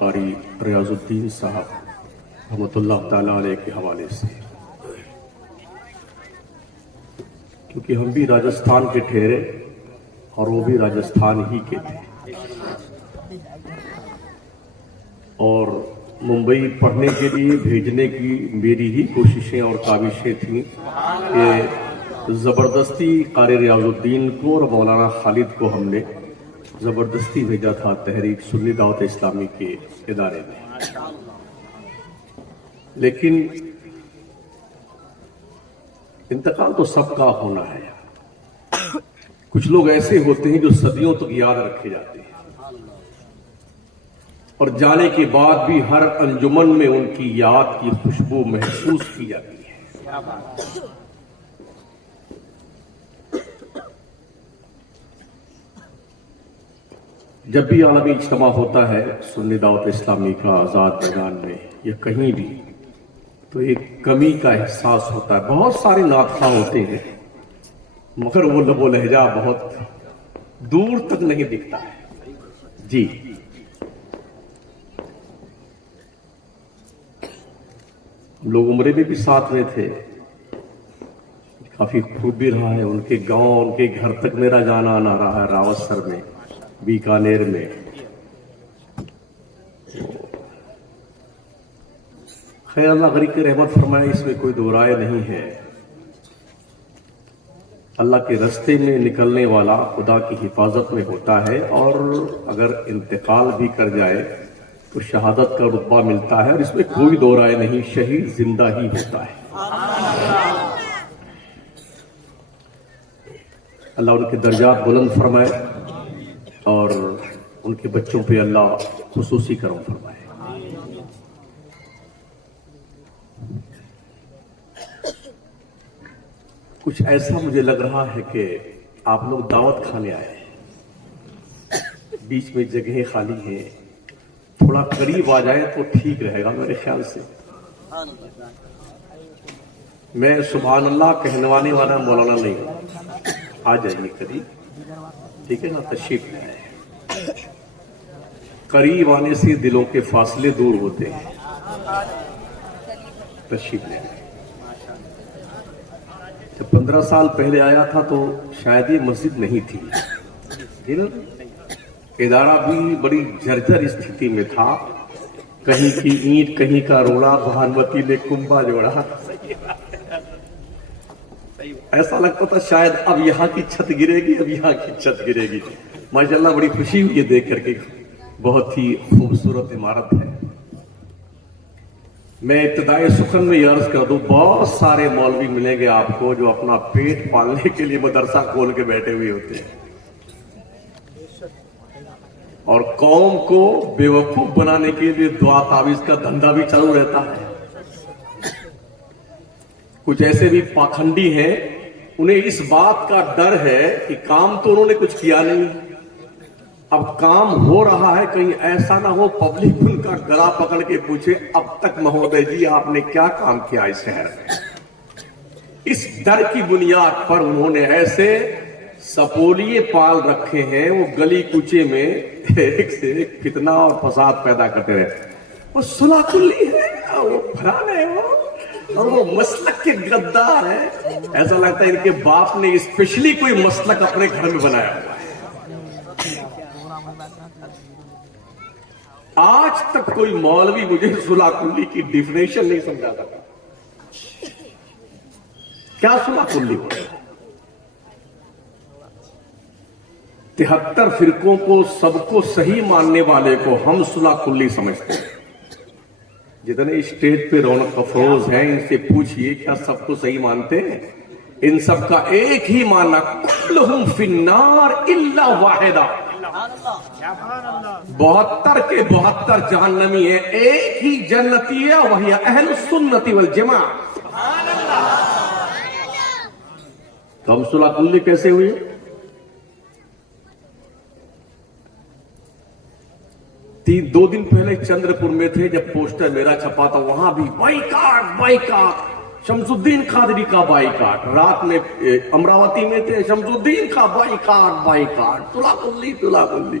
قاری ریاض الدین صاحب رحمۃ اللہ تعالیٰ علیہ کے حوالے سے، کیونکہ ہم بھی راجستھان کے ٹھہرے اور وہ بھی راجستھان ہی کے تھے، اور ممبئی پڑھنے کے لیے بھیجنے کی میری ہی کوششیں اور کاوشیں تھیں کہ زبردستی قاری ریاض الدین کو اور مولانا خالد کو ہم نے زبردستی بھیجا تھا تحریک سنی دعوت اسلامی کے ادارے میں۔ لیکن انتقال تو سب کا ہونا ہے، کچھ لوگ ایسے ہوتے ہیں جو صدیوں تک یاد رکھے جاتے ہیں اور جانے کے بعد بھی ہر انجمن میں ان کی یاد کی خوشبو محسوس کی جاتی ہے۔ جب بھی عالمی اجتماع ہوتا ہے سنی دعوت اسلامی کا آزاد میدان میں یا کہیں بھی، تو ایک کمی کا احساس ہوتا ہے۔ بہت سارے نعت خواں ہوتے ہیں مگر وہ لب و لہجہ بہت دور تک نہیں دکھتا ہے۔ جی ہم لوگ عمرے میں بھی ساتھ میں تھے، کافی خوب بھی رہا ہے، ان کے گاؤں ان کے گھر تک میرا جانا آنا رہا ہے، راوت سر میں، بیکانیر میں۔ خیر اللہ غریب کی رحمت فرمائے، اس میں کوئی دو رائے نہیں ہے۔ اللہ کے رستے میں نکلنے والا خدا کی حفاظت میں ہوتا ہے، اور اگر انتقال بھی کر جائے تو شہادت کا رتبہ ملتا ہے، اور اس میں کوئی دو رائے نہیں، شہید زندہ ہی ہوتا ہے۔ اللہ ان کے درجات بلند فرمائے اور ان کے بچوں پہ اللہ خصوصی کرم فرمائے۔ کچھ ایسا مجھے لگ رہا ہے کہ آپ لوگ دعوت کھانے آئے ہیں، بیچ میں جگہیں خالی ہیں، تھوڑا قریب آ جائے تو ٹھیک رہے گا میرے خیال سے۔ میں سبحان اللہ کہنوانے والا مولانا نہیں ہوں، آ جائیے قریب، ٹھیک ہے نا؟ تشریف لے آئے۔ قریب آنے سے دلوں کے فاصلے دور ہوتے ہیں، تشریف لے آئے۔ جب 15 سال پہلے آیا تھا تو شاید یہ مسجد نہیں تھی، ادارہ بھی بڑی جرجر استھتی میں تھا، کہیں کی اینٹ کہیں کا روڑا، بھانوتی نے کنبا جوڑا، ایسا لگتا تھا شاید اب یہاں کی چھت گرے گی، اب یہاں کی چھت گرے گی۔ ماشاءاللہ بڑی خوشی ہوئی یہ دیکھ کر کے، بہت ہی خوبصورت عمارت ہے۔ میں ابتدائی سخن میں یہ عرض کر دوں، بہت سارے مولوی ملیں گے آپ کو جو اپنا پیٹ پالنے کے لیے مدرسہ کھول کے بیٹھے ہوئے ہوتے ہیں، اور قوم کو بیوقوف بنانے کے لیے دعا تعویذ کا دھندا بھی چالو رہتا ہے۔ کچھ ایسے بھی پاکھنڈی ہیں، انہیں اس بات کا ڈر ہے کہ کام تو انہوں نے کچھ کیا نہیں، اب کام ہو رہا ہے، کہیں ایسا نہ ہو پبلک ان کا گلا پکڑ کے پوچھے اب تک مہودے جی آپ نے کیا کام کیا اس شہر میں۔ اس ڈر کی بنیاد پر انہوں نے ایسے سپولیے پال رکھے ہیں، وہ گلی کوچے میں ایک سے ایک فتنہ اور فساد پیدا کرتے رہے۔ وہ صلح کلی ہے، وہ بھران ہے، اور وہ مسلک کے غدار ہے، ایسا لگتا ہے ان کے باپ نے اسپیشلی کوئی مسلک اپنے گھر میں بنایا ہوا ہے۔ آج تک کوئی مولوی مجھے صلح کلی کی ڈیفینیشن نہیں سمجھا سکتا، کیا صلح کلی ہو؟ 73 فرقوں کو سب کو صحیح ماننے والے کو ہم صلح کلی سمجھتے ہیں۔ جتنے اسٹیج پہ رونق افروز ہیں ان سے پوچھئے کیا سب کو صحیح مانتے ہیں؟ ان سب کا ایک ہی معنی، کلہم فی النار الا واحدہ، 72 کے 72 جہنمی ہیں، ایک ہی جنتی ہے، وہی اہل السنت والجماعہ۔ تو ہم صلح کلی کیسے ہوئی؟ دو دن پہلے چندر پور میں تھے، جب پوسٹر میرا چھپا تھا، وہاں بھی بائیکاٹ بائیکاٹ، شمس الدین قادری کا بائیکاٹ، رات میں امراوتی میں تھے، شمس الدین کا بائیکاٹ بائیکاٹ، صلح کلی صلح کلی۔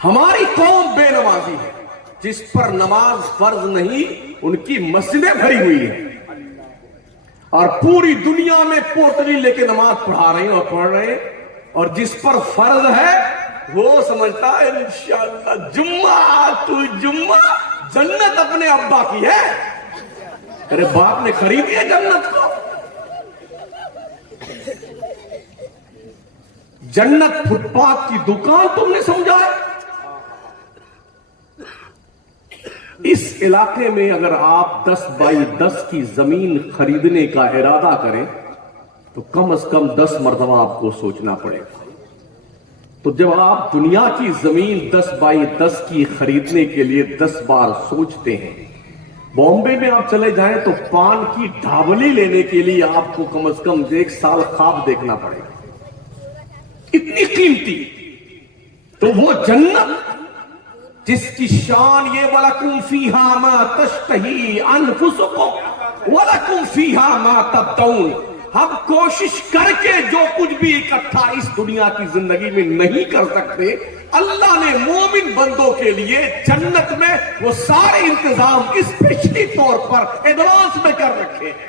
ہماری قوم بے نمازی ہے، جس پر نماز فرض نہیں ان کی مسجدیں بھری ہوئی ہیں، اور پوری دنیا میں پوٹلی لے کے نماز پڑھا رہے ہیں اور پڑھ رہے ہیں، اور جس پر فرض ہے وہ سمجھتا ہے انشاءاللہ جمعہ جنت اپنے ابا کی ہے۔ ارے باپ نے خریدی ہے جنت کو؟ جنت فٹ پاتھ کی دکان تم نے سمجھا ہے؟ اس علاقے میں اگر آپ 10 بائی 10 کی زمین خریدنے کا ارادہ کریں تو کم از کم 10 مرتبہ آپ کو سوچنا پڑے گا۔ تو جب آپ دنیا کی زمین 10 بائی 10 کی خریدنے کے لیے 10 بار سوچتے ہیں، بامبے میں آپ چلے جائیں تو پان کی ڈھابلی لینے کے لیے آپ کو کم از کم 1 سال خواب دیکھنا پڑے گا، اتنی قیمتی۔ تو وہ جنت جس کی شان یہ وَلَكُمْ فِيهَا مَا تَشْتَهِي أَنفُسُكُمْ وَلَكُمْ فِيهَا مَا تَبْتَغُونَ، ہم کوشش کر کے جو کچھ بھی اکٹھا اس دنیا کی زندگی میں نہیں کر سکتے، اللہ نے مومن بندوں کے لیے جنت میں وہ سارے انتظام اسپیشلی طور پر ایڈوانس میں کر رکھے ہیں،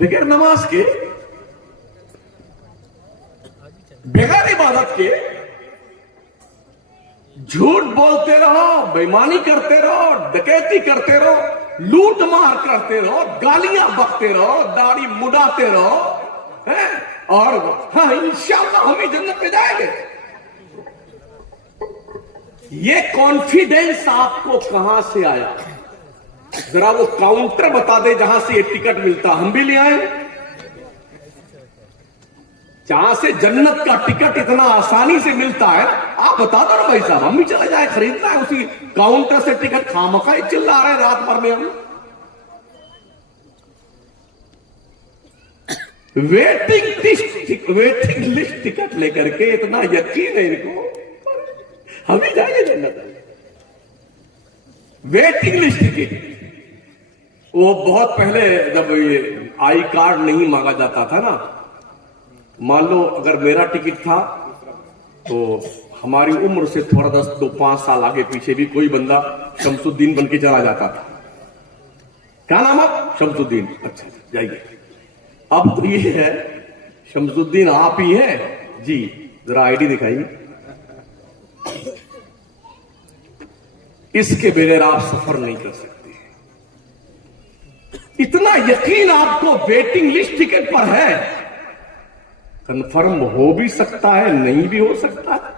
بغیر نماز کے، بغیر عبادت کے۔ جھوٹ بولتے رہو، بےمانی کرتے رہو، ڈکیتی کرتے رہو، لوٹ مار کرتے رہو، گالیاں بکتے رہو، داڑھی مڈاتے رہو، اور ہاں انشاءاللہ ہم ہی جنت میں جائیں گے۔ یہ کانفیڈنس آپ کو کہاں سے آیا؟ ذرا وہ کاؤنٹر بتا دے جہاں سے یہ ٹکٹ ملتا، ہم بھی لے آئیں۔ جہاں سے جنت کا ٹکٹ اتنا آسانی سے ملتا ہے، آپ بتا دو نا بھائی صاحب، ہم بھی چلے جائیں، خریدنا ہے اسی کاؤنٹر سے ٹکٹ، خامخواہ ہی چلا رہے ہیں رات بھر میں ہم۔ ویٹنگ لسٹ ٹکٹ لے کر کے اتنا یقین ہے ان کو، ہم ہی جائیں گے جنت۔ ویٹنگ لسٹ ٹکٹ، وہ بہت پہلے جب یہ آئی کارڈ نہیں مانگا جاتا تھا نا، مان لو اگر میرا ٹکٹ تھا تو ہماری عمر سے تھوڑا 10-5 سال آگے پیچھے بھی کوئی بندہ شمس الدین بن کے چلا جاتا تھا۔ کیا نام ہے؟ شمس الدین۔ اچھا جائیے۔ اب تو یہ ہے شمس الدین آپ ہی ہیں جی، ذرا آئی ڈی دکھائیے۔ اس کے بغیر آپ سفر نہیں کر سکتے۔ اتنا یقین آپ کو ویٹنگ لسٹ ٹکٹ پر ہے، کنفرم ہو بھی سکتا ہے، نہیں بھی ہو سکتا ہے،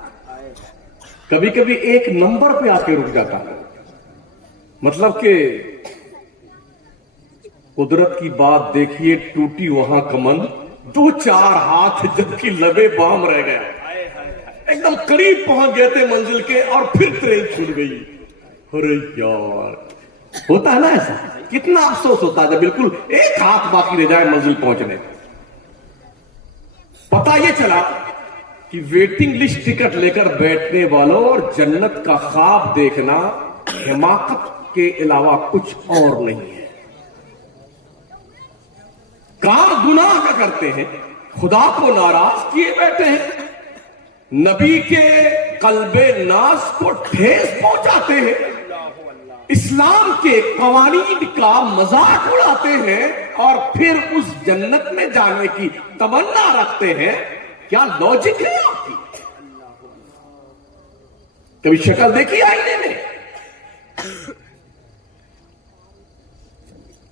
کبھی کبھی ایک نمبر پہ آ کے رک جاتا ہے۔ مطلب کہ قدرت کی بات دیکھیے، ٹوٹی وہاں کمن، 2-4 ہاتھ جبکہ لبے بام رہ گیا، ایک دم قریب پہنچ گئے تھے منزل کے اور پھر ٹرین چھوٹ گئی۔ ارے یار، ہوتا ہے نا ایسا، کتنا افسوس ہوتا ہے جب بالکل ایک ہاتھ باقی رہ جائے منزل پہنچنے۔ پتا یہ چلا کہ ویٹنگ لسٹ ٹکٹ لے کر بیٹھنے والوں اور جنت کا خواب دیکھنا حماقت کے علاوہ کچھ اور نہیں ہے۔ کام گناہ کا کرتے ہیں، خدا کو ناراض کیے بیٹھے ہیں، نبی کے قلب ناز کو ٹھیس پہنچاتے ہیں، اسلام کے قوانین کا مذاق اڑاتے ہیں، اور پھر اس جنت میں جانے کی تمنا رکھتے ہیں۔ کیا لاجک ہے آپ کی؟ کبھی شکل دیکھی آئینے میں؟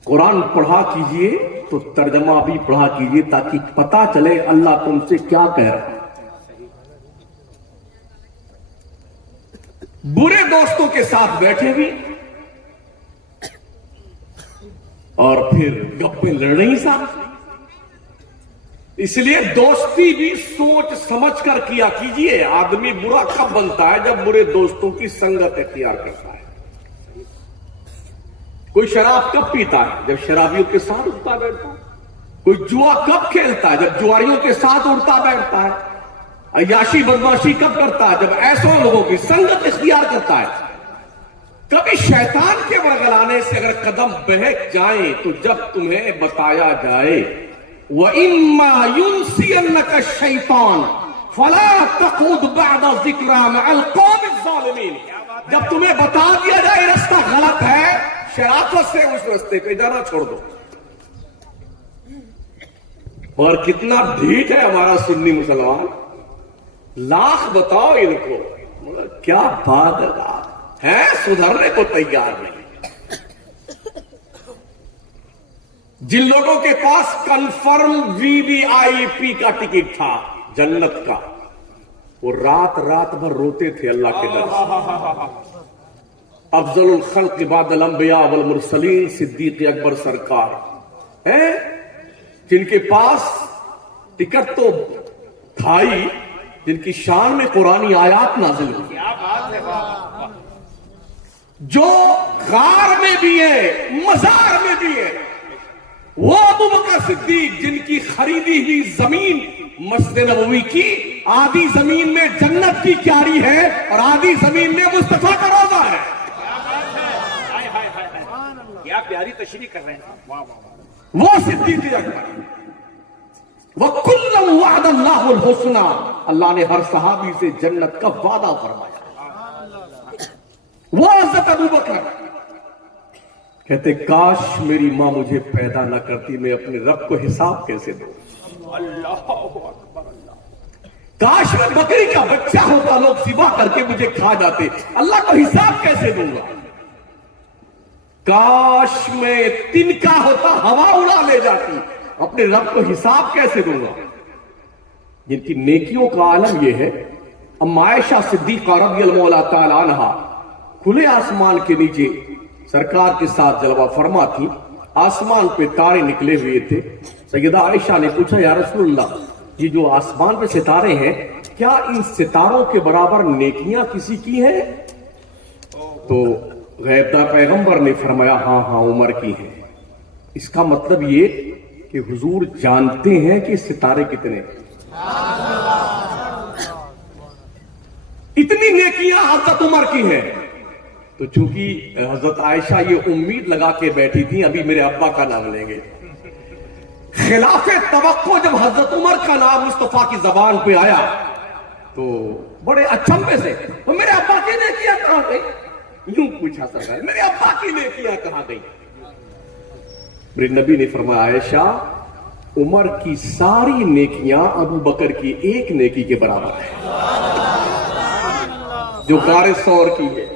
قرآن پڑھا کیجئے تو ترجمہ بھی پڑھا کیجئے تاکہ پتا چلے اللہ تم سے کیا کہہ رہا ہے۔ برے دوستوں کے ساتھ بیٹھے بھی اور پھر گپیں لڑ رہی صاحب۔ اس لیے دوستی بھی سوچ سمجھ کر کیا کیجئے۔ آدمی برا کب بنتا ہے؟ جب برے دوستوں کی سنگت اختیار کرتا ہے۔ کوئی شراب کب پیتا ہے؟ جب شرابیوں کے ساتھ اٹھتا بیٹھتا ہے۔ کوئی جوا کب کھیلتا ہے؟ جب جواریوں کے ساتھ اٹھتا بیٹھتا ہے۔ عیاشی بدماشی کب کرتا ہے؟ جب ایسوں لوگوں کی سنگت اختیار کرتا ہے۔ کبھی شیطان کے ورگلانے سے اگر قدم بہک جائیں تو جب تمہیں بتایا جائے وَإِمَّا يُنْسِيَنَّكَ الشَّيْطَانُ فلا تقعد بعد ذکری مع القوم الظالمین، جب تمہیں بتا دیا جائے راستہ غلط ہے، شرافت سے اس راستے پہ جانا چھوڑ دو۔ اور کتنا ڈھیٹ ہے ہمارا سنی مسلمان، لاکھ بتاؤ ان کو، کیا بات ہے، سدھرنے کو تیار نہیں۔ جن لوگوں کے پاس کنفرم VVIP کا ٹکٹ تھا جنت کا، وہ رات بھر روتے تھے اللہ کے ڈر سے۔ افضل الخلق بعد الانبیاء والمرسلین صدیق اکبر سرکار ہیں، جن کے پاس ٹکٹ تو تھا ہی، جن کی شان میں قرآنی آیات نازل ہوئی، جو غار میں بھی ہے مزار میں بھی ہے، وہ ابو بکر صدیق جن کی خریدی ہوئی زمین مسجد نبوی کی آدھی زمین میں جنت کی کیاری ہے اور آدھی زمین میں مصطفیٰ کا روضہ ہے۔ کیا پیاری تشریح کر رہے ہیں، وہ صدیق اکبر، وَكُلًّا وَعَدَ اللَّهُ الْحُسْنَى، اللہ نے ہر صحابی سے جنت کا وعدہ فرمایا۔ وہ حضرت ابو بکر کہتے کاش میری ماں مجھے پیدا نہ کرتی، میں اپنے رب کو حساب کیسے دوں؟ اللہ اکبر، کاش میں بکری کا بچہ ہوتا، لوگ ذبح کر کے مجھے کھا جاتے، اللہ کو حساب کیسے دوں گا؟ کاش میں تنکا ہوتا، ہوا اڑا لے جاتی، اپنے رب کو حساب کیسے دوں گا؟ جن کی نیکیوں کا عالم یہ ہے، ام عائشہ صدیقہ رضی اللہ تعالی عنہا کھلے آسمان کے نیچے سرکار کے ساتھ جلوہ فرما تھی، آسمان پہ تارے نکلے ہوئے تھے۔ سیدہ عائشہ نے پوچھا یا رسول اللہ، یہ جو آسمان پہ ستارے ہیں، کیا ان ستاروں کے برابر نیکیاں کسی کی ہیں؟ تو غیبدار پیغمبر نے فرمایا ہاں عمر کی ہیں۔ اس کا مطلب یہ کہ حضور جانتے ہیں کہ ستارے کتنے، اتنی نیکیاں حضرت عمر کی ہیں۔ تو چونکہ حضرت عائشہ یہ امید لگا کے بیٹھی تھی ابھی میرے ابا کا نام لیں گے، خلاف توقع جب حضرت عمر کا نام مصطفیٰ کی زبان پہ آیا تو بڑے اچھمبے سے تو میرے ابا کی نیکیاں کہاں گئی؟ یوں پوچھا سرکار، میرے ابا کی نیکیاں کہاں گئی؟ میرے نبی نے فرمایا عائشہ، عمر کی ساری نیکیاں ابو بکر کی ایک نیکی کے برابر ہے جو غار ثور کی ہے۔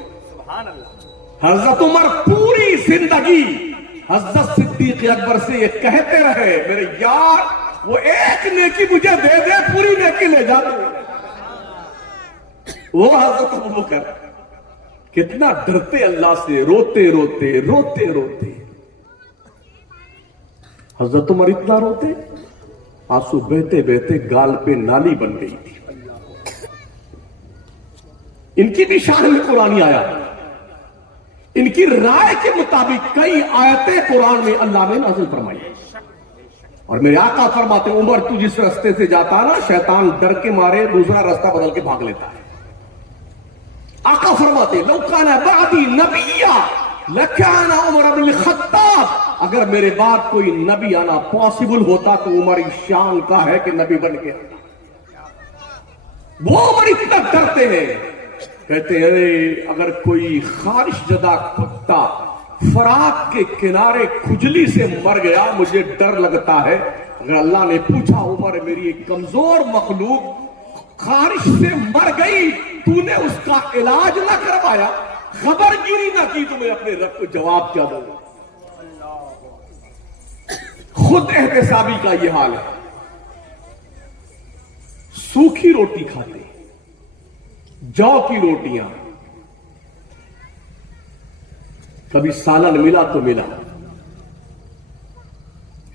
حضرت عمر پوری زندگی حضرت صدیق اکبر سے یہ کہتے رہے میرے یار وہ ایک نیکی مجھے دے دے، پوری نیکی لے جا دے۔ وہ حضرت ابو بکر کتنا ڈرتے اللہ سے، روتے روتے حضرت عمر اتنا روتے، آنسو بہتے بہتے گال پہ نالی بن گئی تھی۔ ان کی بھی شان میں قرآن آیا، ان کی رائے کے مطابق کئی آیتیں قرآن میں اللہ نے نازل فرمائی، اور میرے آقا فرماتے عمر تو جس راستے سے جاتا نا، شیطان ڈر کے مارے دوسرا راستہ بدل کے بھاگ لیتا ہے۔ آقا فرماتے لو کان بعدی نبیا لکان عمر بن الخطاب، اگر میرے بعد کوئی نبی آنا پاسبل ہوتا تو عمر شان کا ہے کہ نبی بن کے آتا۔ وہ عمر اتنا ڈرتے ہیں، کہتے ہیں اگر کوئی خارش زدہ کتا فرات کے کنارے کھجلی سے مر گیا مجھے ڈر لگتا ہے۔ اگر اللہ نے پوچھا عمر میری ایک کمزور مخلوق خارش سے مر گئی، تو نے اس کا علاج نہ کروایا، خبر گیری نہ کی، تو میں اپنے رب کو جواب کیا دوں؟ خود احتسابی کا یہ حال ہے، سوکھی روٹی کھاتے، جو کی روٹیاں، کبھی سالن ملا تو ملا۔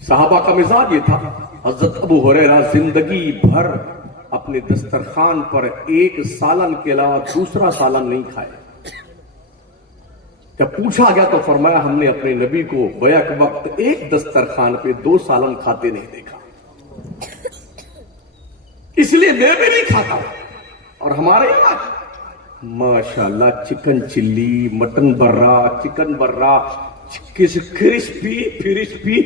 صحابہ کا مزاج یہ تھا، حضرت ابو ہریرہ زندگی بھر اپنے دسترخوان پر ایک سالن کے علاوہ دوسرا سالن نہیں کھائے۔ جب پوچھا گیا تو فرمایا ہم نے اپنے نبی کو بیک وقت ایک دسترخوان پہ 2 سالن کھاتے نہیں دیکھا، اس لیے میں بھی نہیں کھاتا۔ اور ہمارے یہاں ماشاءاللہ چکن چلی، مٹن برا، چکن برا، کرسپی،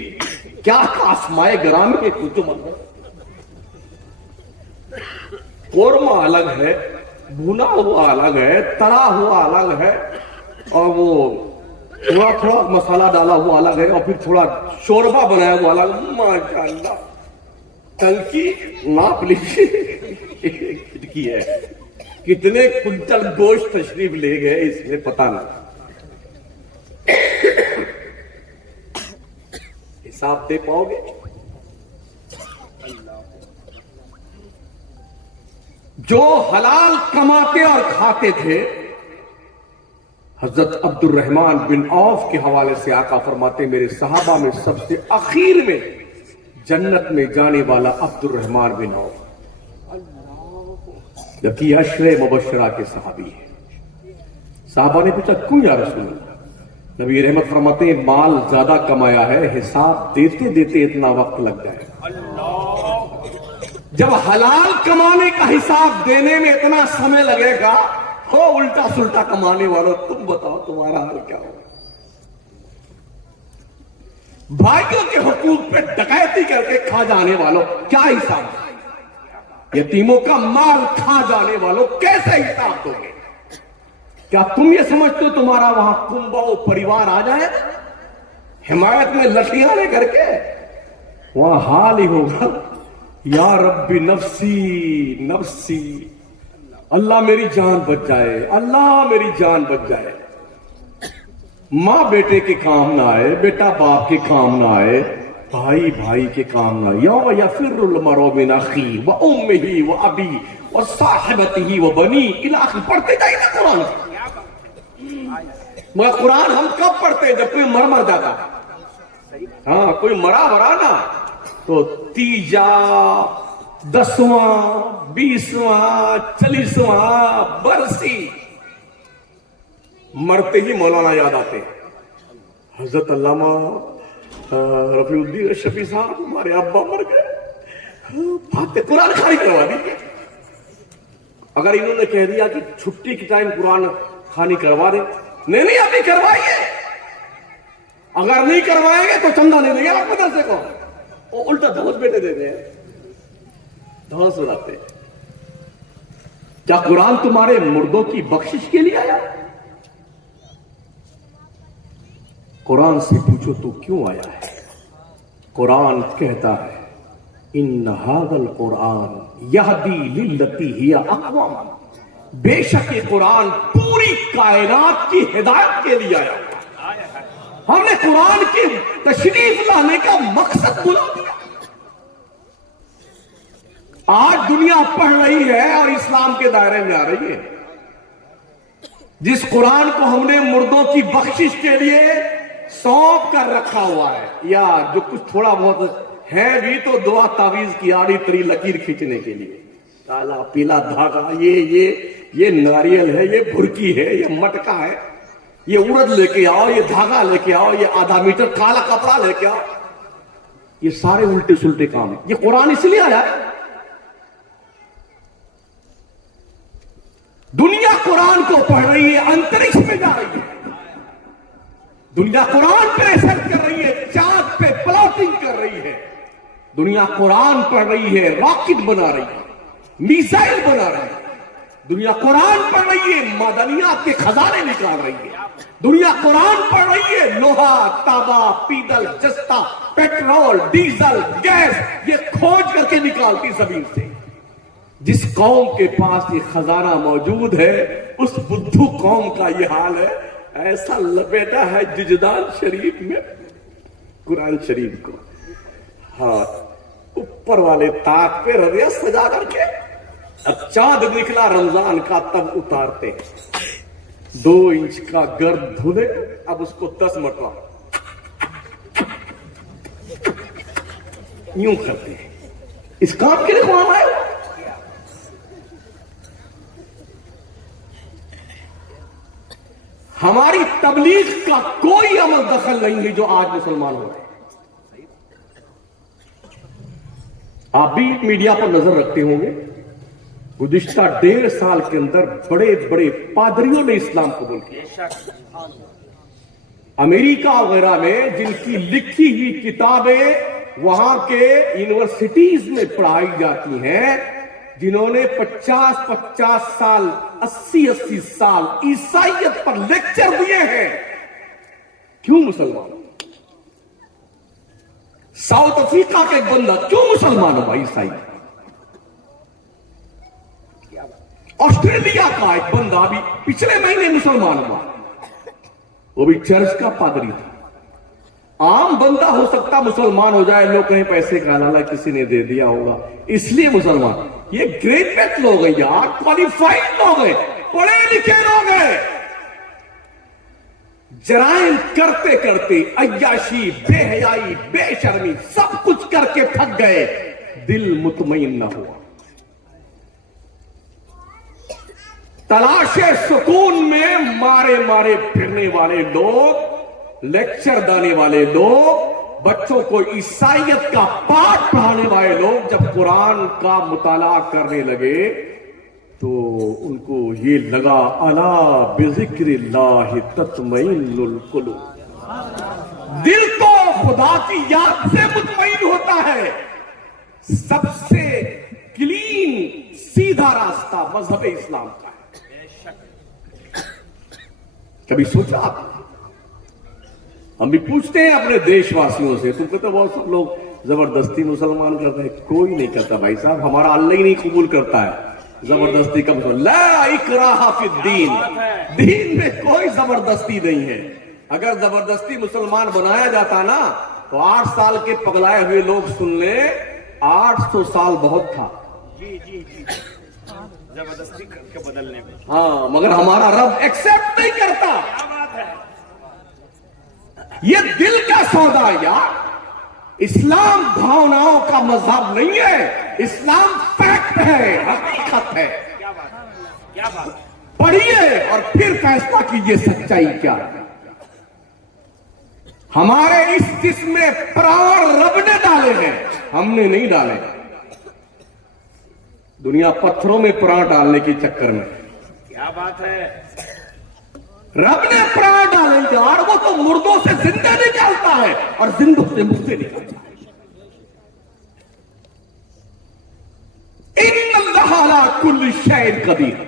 کیا آسمائے گرام کے کچھ قورمہ الگ ہے، بھنا ہوا الگ ہے، تلا ہوا الگ ہے، اور وہ تھوڑا تھوڑا مسالہ ڈالا ہوا الگ ہے، اور پھر تھوڑا شوربہ بنایا ہوا الگ. ماشاء اللہ ٹنکی ناپ لیجیے کھڑکی ہے، کتنے کنٹل گوشت تشریف لے گئے اس میں پتہ نہیں. حساب دے پاؤ گے؟ جو حلال کماتے اور کھاتے تھے، حضرت عبد الرحمن بن عوف کے حوالے سے آقا فرماتے میرے صحابہ میں سب سے اخیر میں جنت میں جانے والا عبد الرحمن بن عوف، جبکہ عشرے مبشرہ کے صحابی ہیں. صحابہ نے پوچھا کیوں یا رسول اللہ؟ نبی رحمت فرماتے ہیں مال زیادہ کمایا ہے، حساب دیتے دیتے اتنا وقت لگ جائے. جب حلال کمانے کا حساب دینے میں اتنا سمے لگے گا، ہو الٹا سلٹا کمانے والوں تم بتاؤ تمہارا حال کیا ہوگا؟ بھائیوں کے حقوق پہ ڈکیتی کر کے کھا جانے والوں کیا حساب؟ یتیموں کا مال کھا جانے والوں کیسے حساب دو گے؟ کیا تم یہ سمجھتے ہو تمہارا وہاں کنبہ و پریوار آ جائے حمایت میں لٹیاں لے کر کے؟ وہاں حال ہی ہوگا یا ربی نفسی نفسی، اللہ میری جان بچ جائے، اللہ میری جان بچ جائے. ماں بیٹے کے کام نہ آئے، بیٹا باپ کے کام نہ آئے، بھائی بھائی کے کام نہ آئے. یوم یفر المرء من اخیہ وامہ وابیہ وصاحبتہ وبنیہ، الی آخر. پڑھتے جائیے نا قرآن. مگر قرآن ہم کب پڑھتے ہیں؟ جب کوئی مر جاتا. ہاں کوئی مرا نا تو تیجا، 10واں، 20واں، 40واں برسی مرتے ہی مولانا یاد آتے. حضرت علامہ رفیع الدین اشرفی صاحب ہمارے ابا مر گئے، قرآن خانی کروا دی. اگر انہوں نے کہہ دیا کہ چھٹی کے ٹائم قرآن خانی کروا دیں، نہیں ابھی کروائیے. اگر نہیں کروائیں گے تو چندہ نہیں دیں گے آپ مدرسے کو. وہ الٹا دھوس بیٹے دیتے ہیں، دھوس اڑاتے ہیں. کیا قرآن تمہارے مردوں کی بخشش کے لیے آیا؟ قرآن سے پوچھو تو کیوں آیا ہے؟ قرآن کہتا ہے ان ھذا القرآن یہدی للتی ہی اقوم، بے شک یہ قرآن پوری کائنات کی ہدایت کے لیے آیا. ہم نے قرآن کی تشریف لانے کا مقصد بلا دیا. آج دنیا پڑھ رہی ہے اور اسلام کے دائرے میں آ رہی ہے. جس قرآن کو ہم نے مردوں کی بخشش کے لیے سونپ کر رکھا ہوا ہے، یا جو کچھ تھوڑا بہت ہے بھی تو دعا تعویذ کی آڑی تری لکیر کھینچنے کے لیے، کالا پیلا دھاگا، یہ ناریل ہے، یہ بھرکی ہے، یہ مٹکا ہے، یہ اڑد لے کے آؤ، یہ دھاگا لے کے آؤ، یہ آدھا میٹر کالا کپڑا لے کے آؤ. یہ سارے الٹے سلٹے کام ہیں. یہ قرآن اس لیے آیا ہے. دنیا قرآن کو پڑھ رہی ہے، انترکش میں جا رہی ہے. دنیا قرآن پہ ریسرچ کر رہی ہے، چاند پہ پلاٹنگ کر رہی ہے. دنیا قرآن پڑھ رہی ہے، راکٹ بنا رہی ہے، میزائل بنا رہی ہے. دنیا قرآن پڑھ رہی ہے، معدنیات کے خزانے نکال رہی ہے. دنیا قرآن پڑھ رہی ہے، لوہا، تانبا، پیتل، جستہ، پیٹرول، ڈیزل، گیس یہ کھوج کر کے نکالتی زمین سے. جس قوم کے پاس یہ خزانہ موجود ہے اس بدھو قوم کا یہ حال ہے. ایسا لپیٹا ہے ججدان شریف میں قرآن شریف کو، ہاں اوپر والے طاق پہ رضیہ سجا کر کے. اب چاند نکلا رمضان کا تب اتارتے ہیں. 2 انچ کا گرد دھلے، اب اس کو 10 مرتبہ یوں کرتے ہیں. اس کام کے لیے قرآن آئے. ہماری تبلیغ کا کوئی عمل دخل نہیں ہے جو آج مسلمان ہو رہے ہیں. آپ بھی میڈیا پر نظر رکھتے ہوں گے، گزشتہ 1.5 سال کے اندر بڑے بڑے پادریوں نے اسلام قبول کیا. امریکہ وغیرہ میں جن کی لکھی ہوئی کتابیں وہاں کے یونیورسٹیز میں پڑھائی جاتی ہیں، جنہوں نے 50 سال 80 سال عیسائیت پر لیکچر دیے ہیں. کیوں مسلمان؟ ساؤتھ افریقہ کا ایک بندہ کیوں مسلمان ہوا عیسائی؟ آسٹریلیا کا ایک بندہ ابھی پچھلے مہینے مسلمان ہوا، وہ بھی چرچ کا پادری تھا. عام بندہ ہو سکتا مسلمان ہو جائے، لوگ کہیں پیسے کا حلالہ کسی نے دے دیا ہوگا اس لیے مسلمان. یہ گریجویٹ لوگ ہیں یار، کوالیفائڈ لوگ ہیں، پڑھے لکھے لوگ ہیں. جرائم کرتے کرتے عیاشی، بے حیائی، بے شرمی سب کچھ کر کے تھک گئے، دل مطمئن نہ ہوا. تلاش سکون میں مارے مارے پھرنے والے لوگ، لیکچر دینے والے لوگ، بچوں کو عیسائیت کا پاٹ پڑھانے والے لوگ جب قرآن کا مطالعہ کرنے لگے تو ان کو یہ لگا الا بذکر اللہ تطمئن القلوب، دل تو خدا کی یاد سے مطمئن ہوتا ہے. سب سے کلین سیدھا راستہ مذہب اسلام کا ہے. کبھی سوچا آپ؟ ہم بھی پوچھتے ہیں اپنے دیش واسیوں سے، تم کہتے بہت سب لوگ زبردستی مسلمان کرتے ہیں. کوئی نہیں کرتا بھائی صاحب، ہمارا اللہ ہی نہیں قبول کرتا ہے زبردستی کا مسلمان. لا اکراہ فی الدین، دین میں کوئی زبردستی نہیں ہے. اگر زبردستی مسلمان بنایا جاتا نا تو 8 سال کے پگلائے ہوئے لوگ سن لیں، 800 سال بہت تھا. جی جی جی، زبردستی کر کے بدلنے میں. ہاں، مگر ہمارا رب ایکسپٹ نہیں کرتا. کیا بات ہے؟ یہ دل کا سودا ہے یار. اسلام بھاوناؤں کا مذہب نہیں ہے، اسلام فیکٹ ہے، حقیقت ہے. کیا بات ہے؟ کیا بات ہے؟ پڑھیے اور پھر فیصلہ کیجیے سچائی کیا ہے. ہمارے اس جسم میں پران رب نے ڈالے ہیں، ہم نے نہیں ڈالے. دنیا پتھروں میں پران ڈالنے کے چکر میں. کیا بات ہے؟ رب نے پران ڈالے یار، وہ تو مردوں سے زندہ نکالتا ہے اور زندوں سے مردے نکالتا ہے. ان اللہ علی کل شیء قدیر.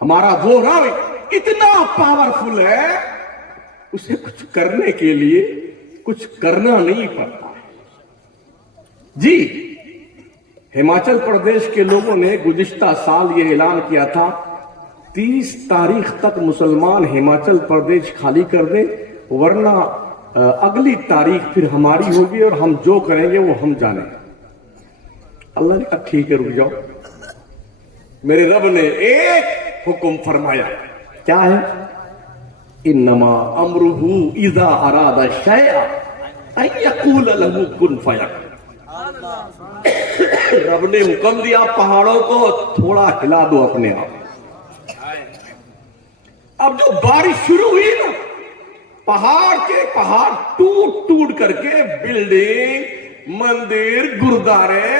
ہمارا وہ رب اتنا پاورفل ہے، اسے کچھ کرنے کے لیے کچھ کرنا نہیں پڑتا. جی، ہماچل پردیش کے لوگوں نے گزشتہ سال یہ اعلان کیا تھا 30 تاریخ تک مسلمان ہماچل پردیش خالی کر دیں، ورنہ اگلی تاریخ پھر ہماری ہوگی اور ہم جو کریں گے وہ ہم جانیں. اللہ نے کہا ٹھیک ہے رک جاؤ. میرے رب نے ایک حکم فرمایا، کیا ہے؟ انما امرہ اذا اراد شیئا ان یقول لہ کن فیکون. رب نے حکم دیا پہاڑوں کو تھوڑا ہلا دو اپنے آپ. اب جو بارش شروع ہوئی نا، پہاڑ کے پہاڑ ٹوٹ ٹوٹ کر کے بلڈنگ، مندر، گردوارے،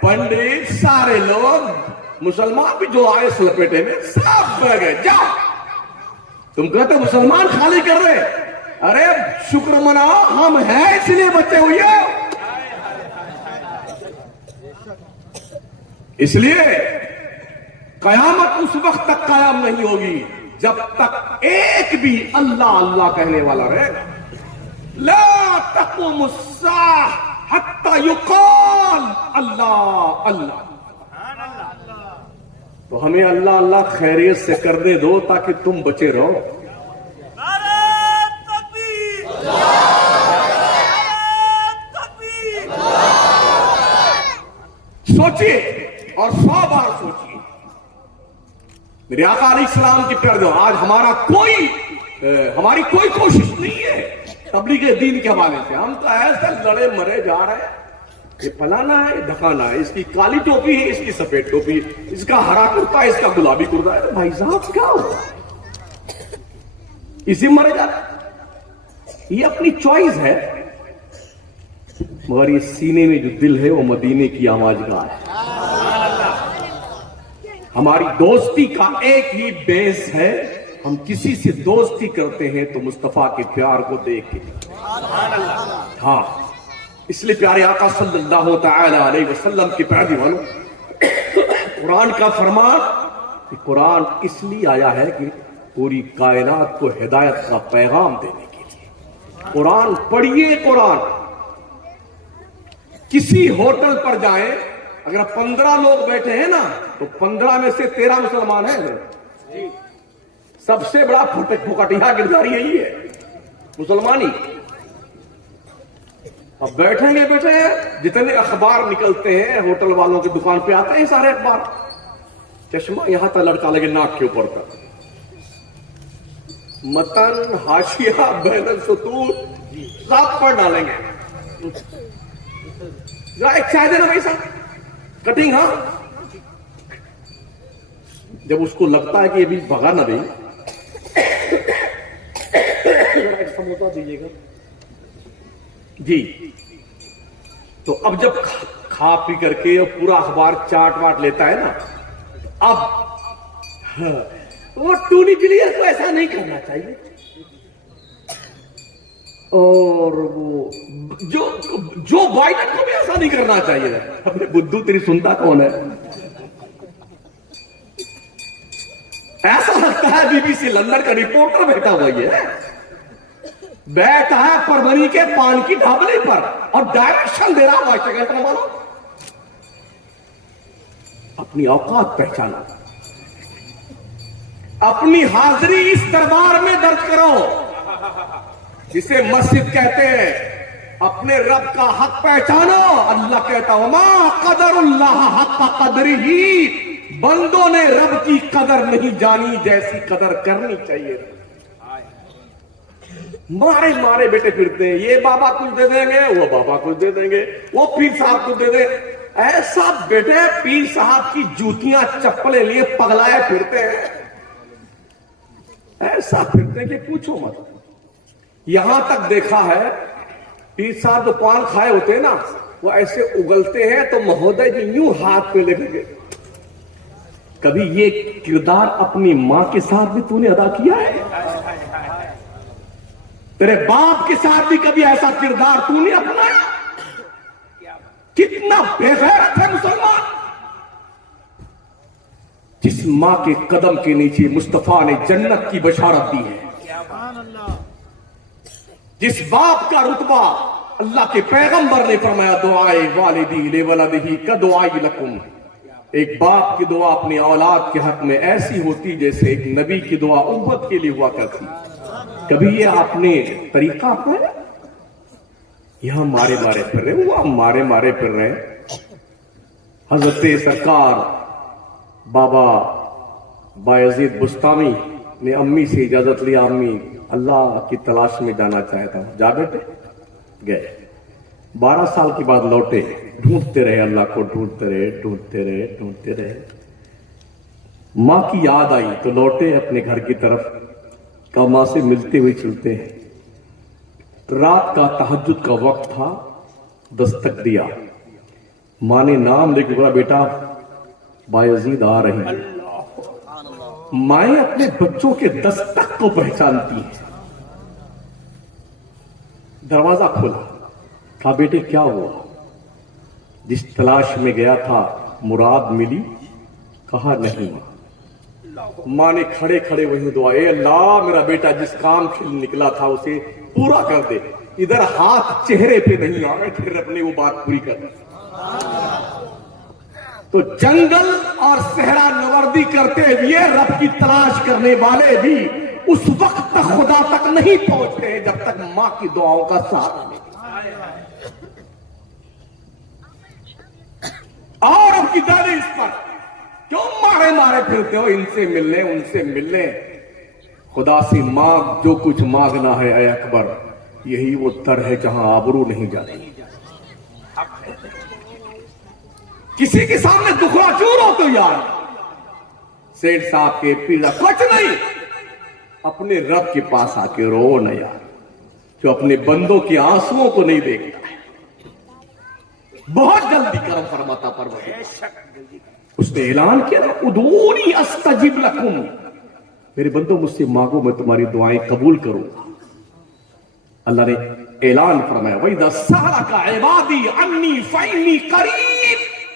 پنڈت، سارے لوگ مسلمان بھی جو آئے سلپیٹے میں سب بہ گئے. جاؤ، تم کہتے مسلمان خالی کر رہے، ارے شکر مناؤ ہم ہیں اس لیے بچے ہوئی ہو. اس لیے قیامت اس وقت تک قائم نہیں ہوگی جب تک ایک بھی اللہ اللہ کہنے والا رہے گا. لا تقوم الساعة حتى يقال اللہ اللہ. تو ہمیں اللہ اللہ خیریت سے کرنے دو تاکہ تم بچے رہو. سوچیے اور 100 بار سوچیے. میرے آقا علیہ السلام کی پیار. آج ہماری کوئی کوشش نہیں ہے تبلیغ دین کے حوالے سے. ہم تو ایسے لڑے مرے جا رہے ہیں، یہ پلانا ہے، دھکانا ہے، اس کی کالی ٹوپی ہے، اس کی سفید ٹوپی، اس کا ہرا کرتا ہے، اس کا گلابی کرتا ہے. بھائی صاحب کیا ہوا؟ اسی مرے جاتا. یہ اپنی چوائس ہے، مگر یہ سینے میں جو دل ہے وہ مدینے کی آواز گاہ ہے. ہماری دوستی کا ایک ہی بیس ہے، ہم کسی سے دوستی کرتے ہیں تو مصطفیٰ کے پیار کو دیکھ کے. ہاں، اس لیے پیارے آقا صلی اللہ تعالی علیہ وسلم کی پیاری والوں قرآن کا فرمان کہ قرآن اس لیے آیا ہے کہ پوری کائنات کو ہدایت کا پیغام دینے کے لیے قرآن پڑھیے. قرآن کسی ہوٹل پر جائیں, اگر 15 لوگ بیٹھے ہیں نا تو 15 میں سے 13 مسلمان ہیں. سب سے بڑا پھکٹیہا کردار یہی ہے, مسلمانی. اب بیٹھیں گے بیٹھے ہیں, جتنے اخبار نکلتے ہیں ہوٹل والوں کی دکان پہ آتے ہیں سارے اخبار, چشمہ یہاں تک لڑکا لگے ناک کے اوپر تک, متن حاشیہ بین السطور سب پر ڈالیں گے. ذرا ایک چائے دینا بھائی صاحب, کٹنگ. ہاں جب اس کو لگتا ہے کہ یہ بھی بھگا نہ دیں, ایک سموسہ دیجیے گا جی. تو اب جب کھا پی کر کے پورا اخبار چاٹ واٹ لیتا ہے نا, اب وہ ٹونی پلیئر کو ایسا نہیں کرنا چاہیے, اور وہ جو بائیڈن کو بھی ایسا نہیں کرنا چاہیے. اپنے بدھو تیری سنتا کون ہے؟ ایسا لگتا ہے بی بی سی لندن کا رپورٹر بیٹھا ہوا ہے, بیٹھا ہے پربنی کے پان کی ڈھابلی پر اور ڈائریکشن دے رہا واشنگٹن والوں. اپنی اوقات پہچانا, اپنی حاضری اس دربار میں درج کرو جسے مسجد کہتے ہیں. اپنے رب کا حق پہچانو. اللہ کہتا وما قدر اللہ حق قدرہ, بندوں نے رب کی قدر نہیں جانی جیسی قدر کرنی چاہیے. مارے مارے بیٹے پھرتے ہیں, یہ بابا کچھ دے دیں گے, وہ بابا کچھ دے دیں گے, وہ پیر صاحب کچھ دے دیں. ایسا بیٹے پیر صاحب کی جوتیاں چپلیں لیے پگلائے پھرتے ہیں, ایسا پھرتے ہیں کہ پوچھو مت. یہاں تک دیکھا ہے پیر صاحب جو پان کھائے ہوتے ہیں نا, وہ ایسے اگلتے ہیں تو مہودے جی یوں ہاتھ پہ لے کے. کبھی یہ کردار اپنی ماں کے ساتھ بھی تو نے ادا کیا ہے؟ تیرے باپ کے ساتھ بھی کبھی ایسا کردار تو نے اپنایا؟ کتنا بے غیرت ہے مسلمان. جس ماں کے قدم کے نیچے مصطفیٰ نے جنت کی بشارت دی ہے, جس باپ کا رتبہ اللہ کے پیغمبر نے فرمایا دعائے والدی لولدہ کدعائی لکم, ایک باپ کی دعا اپنی اولاد کے حق میں ایسی ہوتی جیسے ایک نبی کی دعا امت کے لیے ہوا کرتی. کبھی یہ آپ نے طریقہ اپنایا؟ یہاں مارے مارے پھر رہے, وہ مارے مارے پھر رہے. حضرت سرکار بابا بایزید بستامی نے امی سے اجازت لی, امی اللہ کی تلاش میں جانا چاہتا ہوں. جا بیٹے گئے. 12 سال کے بعد لوٹے, ڈھونڈتے رہے اللہ کو, ڈھونڈتے رہے ڈھونڈتے رہے ڈھونڈتے رہے. ماں کی یاد آئی تو لوٹے اپنے گھر کی طرف. ماں سے ملتے ہوئے چلتے ہیں. رات کا تہجد کا وقت تھا, دستک دیا. ماں نے نام لے کے بولا بیٹا بایزید آ رہے ہیں. مائیں اپنے بچوں کے دستک کو پہچانتی ہیں. دروازہ کھولا, کہا بیٹے کیا ہوا؟ جس تلاش میں گیا تھا مراد ملی؟ کہا نہیں. ماں نے کھڑے کھڑے وہی دعا, اے اللہ میرا بیٹا جس کام کے لیے نکلا تھا اسے پورا کر دے. ادھر ہاتھ چہرے پہ نہیں آ گئے, پھر اپنے وہ بات پوری کر دی. تو جنگل اور صحرا نوردی کرتے ہوئے رب کی تلاش کرنے والے بھی اس وقت تک خدا تک نہیں پہنچتے ہیں جب تک ماں کی دعاؤں کا سہارا نہیں. اور اب کی دادی اس پر کیوں مارے مارے پھرتے ہو؟ ان سے ملنے ان سے ملنے. خدا سے مانگ جو کچھ مانگنا ہے اے اکبر, یہی وہ در ہے جہاں آبرو نہیں جاتی. کسی کے سامنے دکھڑا چور ہو تو یار سیٹ صاحب کے پیڑا کچھ نہیں, اپنے رب کے پاس آ کے رو نہ یار, جو اپنے بندوں کے آنسوؤں کو نہیں دیکھتا ہے. بہت جلدی کرم فرماتا پروردگار. اس نے اعلان کیا نا ادعونی استجب لکم, میرے بندوں مجھ سے مانگو میں تمہاری دعائیں قبول کروں گا. اللہ نے اعلان فرمایا وَإِذَا سَأَلَكَ عِبَادِي عَنِّي فَإِنِّي قَرِيبٌ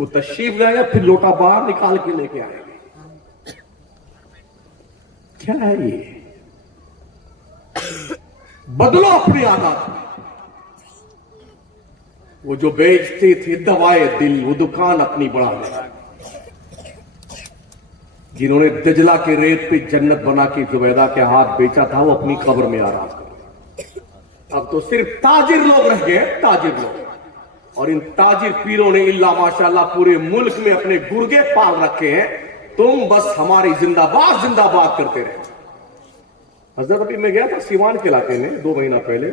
وہ تشریف لائیں گے پھر لوٹا باہر نکال کے لے کے آئیں گے. کیا ہے یہ؟ بدلو اپنی عادت. وہ جو بیچتے تھے دوائے دل وہ دکان اپنی بڑھا لے. جنہوں نے دجلہ کے ریت پہ جنت بنا کے زبیدہ کے ہاتھ بیچا تھا وہ اپنی قبر میں آرام کر. اب تو صرف تاجر لوگ رہ گئے, تاجر لوگ. اور ان تاجر پیروں نے اللہ ماشاءاللہ پورے ملک میں اپنے گرگے پال رکھے ہیں. تم بس ہماری زندہ باد کرتے رہے. حضرت ابھی میں گیا تھا سیوان کے علاقے میں 2 مہینہ پہلے.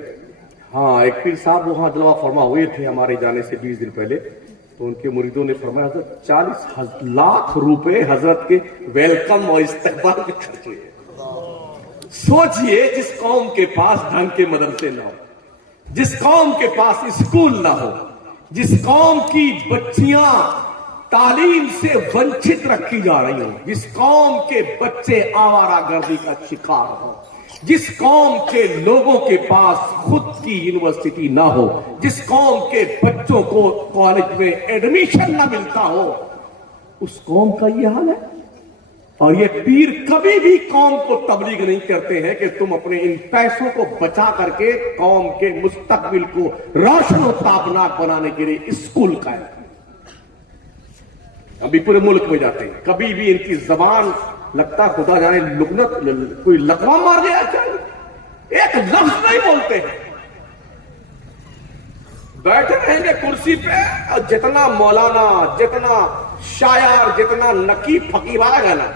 ہاں ایک پیر صاحب وہاں جلوہ فرما ہوئے تھے ہمارے جانے سے 20 دن پہلے. تو ان کے مریدوں نے فرمایا حضرت 40 لاکھ روپے حضرت کے ویلکم اور استقبال میں خرچ ہوئے. سوچئے جس قوم کے پاس ڈھنگ کے مدرسے نہ ہو, جس قوم کے پاس اسکول نہ ہو, جس قوم کی بچیاں تعلیم سے ونچت رکھی جا رہی ہوں, جس قوم کے بچے آوارہ گردی کا شکار ہوں, جس قوم کے لوگوں کے پاس خود کی یونیورسٹی نہ ہو, جس قوم کے بچوں کو کالج میں ایڈمیشن نہ ملتا ہو, اس قوم کا یہ حال ہے. اور یہ پیر کبھی بھی قوم کو تبلیغ نہیں کرتے ہیں کہ تم اپنے ان پیسوں کو بچا کر کے قوم کے مستقبل کو روشن و تابناک بنانے کے لیے اسکول قائم کریں. ابھی پورے ملک میں جاتے ہیں, کبھی بھی ان کی زبان لگتا خدا جانے لکنت کوئی لقمہ مار گیا, ایک لفظ نہیں بولتے ہیں. بیٹھے رہیں گے کرسی پہ, اور جتنا مولانا, جتنا شاعر, جتنا نقیب فقیر آئے گا نا,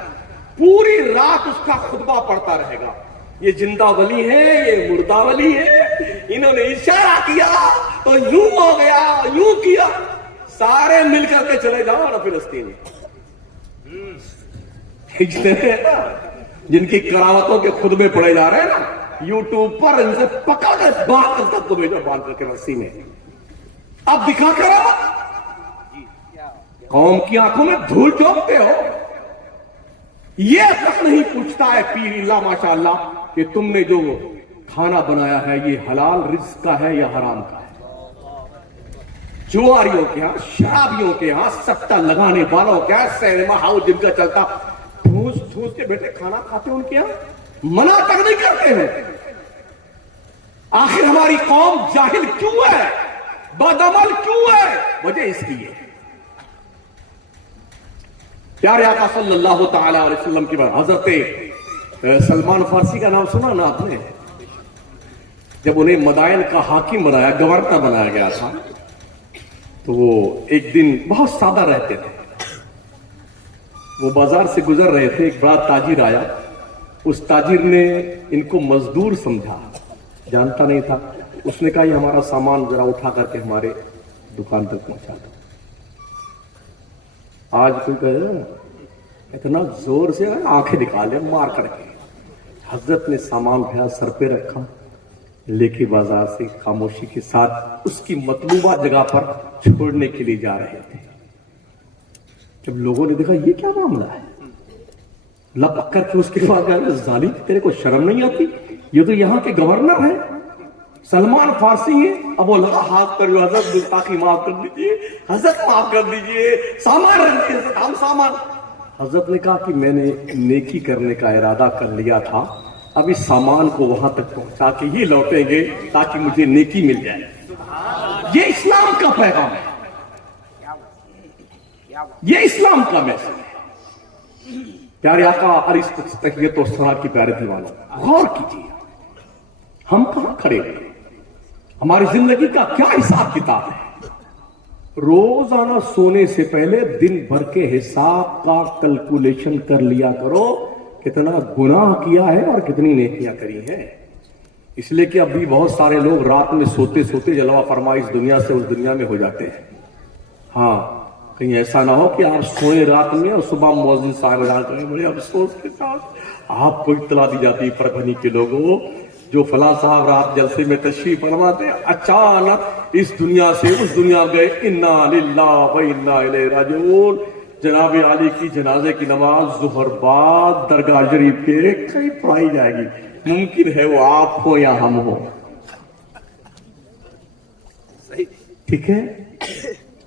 پوری رات اس کا خطبہ پڑھتا رہے گا. یہ زندہ ولی ہے, یہ مردہ ولی ہے, انہوں نے اشارہ کیا تو یوں ہو گیا, یوں کیا. سارے مل کر کے چلے جاؤ نا فلسطین. جن کی کرامتوں کے خطبے پڑھے جا رہے ہیں نا یوٹیوب پر, ان سے پکڑ کے باہر تک کو بھیجو باندھ کر کے رسی میں. اب دکھا کرو, قوم کی آنکھوں میں دھول جھونکتے ہو. یہ تک نہیں پوچھتا ہے پیر اللہ ماشاءاللہ کہ تم نے جو کھانا بنایا ہے یہ حلال رزق کا ہے یا حرام کا ہے. جواریوں کے ہاں, شرابیوں کے ہاں, سٹا لگانے والوں کے ہاں, سینما ہاؤس جن کا چلتا ٹھوس کے بیٹے کھانا کھاتے ہیں ان کے ہاں, منع تک نہیں کرتے ہیں. آخر ہماری قوم جاہل کیوں ہے, بدعمل کیوں ہے؟ وجہ اس کی ہے. پیارے آقا صلی اللہ تعالی علیہ وسلم کی بات, حضرت سلمان فارسی کا نام سنا نا آپ نے؟ جب انہیں مدائن کا حاکم بنایا, گورنر بنایا گیا تھا, تو وہ ایک دن بہت سادہ رہتے تھے. وہ بازار سے گزر رہے تھے, ایک بڑا تاجر آیا. اس تاجر نے ان کو مزدور سمجھا, جانتا نہیں تھا. اس نے کہا یہ ہمارا سامان ذرا اٹھا کر کے ہمارے دکان تک پہنچا دو. آج کوئی کہے اتنا زور سے آنکھیں نکالے مار کر کے. حضرت نے سامان اٹھایا, سر پہ رکھا, لے کے بازار سے خاموشی کے ساتھ اس کی مطلوبہ جگہ پر چھوڑنے کے لیے جا رہے تھے. جب لوگوں نے دیکھا یہ کیا معاملہ ہے, لپک کر کے اس کے پاس گئے, ظالم تیرے کو شرم نہیں آتی, یہ تو یہاں کے گورنر ہیں, سلمان فارسی ہیں. اب وہ لگا ہاتھ پر, حضرت گستاخی معاف کر دیجیے, حضرت معاف کر دیجیے, سامان رکھ دیجیے, ہم سامان. حضرت نے کہا کہ میں نے نیکی کرنے کا ارادہ کر لیا تھا, اب اس سامان کو وہاں تک پہنچا کے یہ لوٹیں گے تاکہ مجھے نیکی مل جائے. یہ اسلام کا پیغام ہے, یہ اسلام کا میسج ہے. پیارے آقا ارسطیت و سنا کی پیارے دیوانوں, غور کیجیے ہم کہاں کھڑے ہوئے, ہماری زندگی کا کیا حساب کتاب ہے. روزانہ سونے سے پہلے دن بھر کے حساب کا کیلکولیشن کر لیا کرو, کتنا گناہ کیا ہے اور کتنی نیکیاں کری ہیں. اس لیے کہ ابھی بہت سارے لوگ رات میں سوتے سوتے جلوہ فرمائی اس دنیا سے اس دنیا میں ہو جاتے ہیں. ہاں کہیں ایسا نہ ہو کہ آپ سوئے رات میں اور صبح مؤذن صاحب اذان کریں, بڑے افسوس کے ساتھ آپ کو اطلاع دی جاتی ہے پربھنی کے لوگوں جو فلاں صاحب رات جلسے میں تشریف فرماتے اچانک اس دنیا سے اس دنیا گئے, انا للہ و انا الیہ راجعون. جناب علی کی جنازے کی نماز ظہر بعد درگاہ شریف کے کہیں پڑھائی جائے گی. ممکن ہے وہ آپ ہو یا ہم ہو, ٹھیک ہے.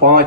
5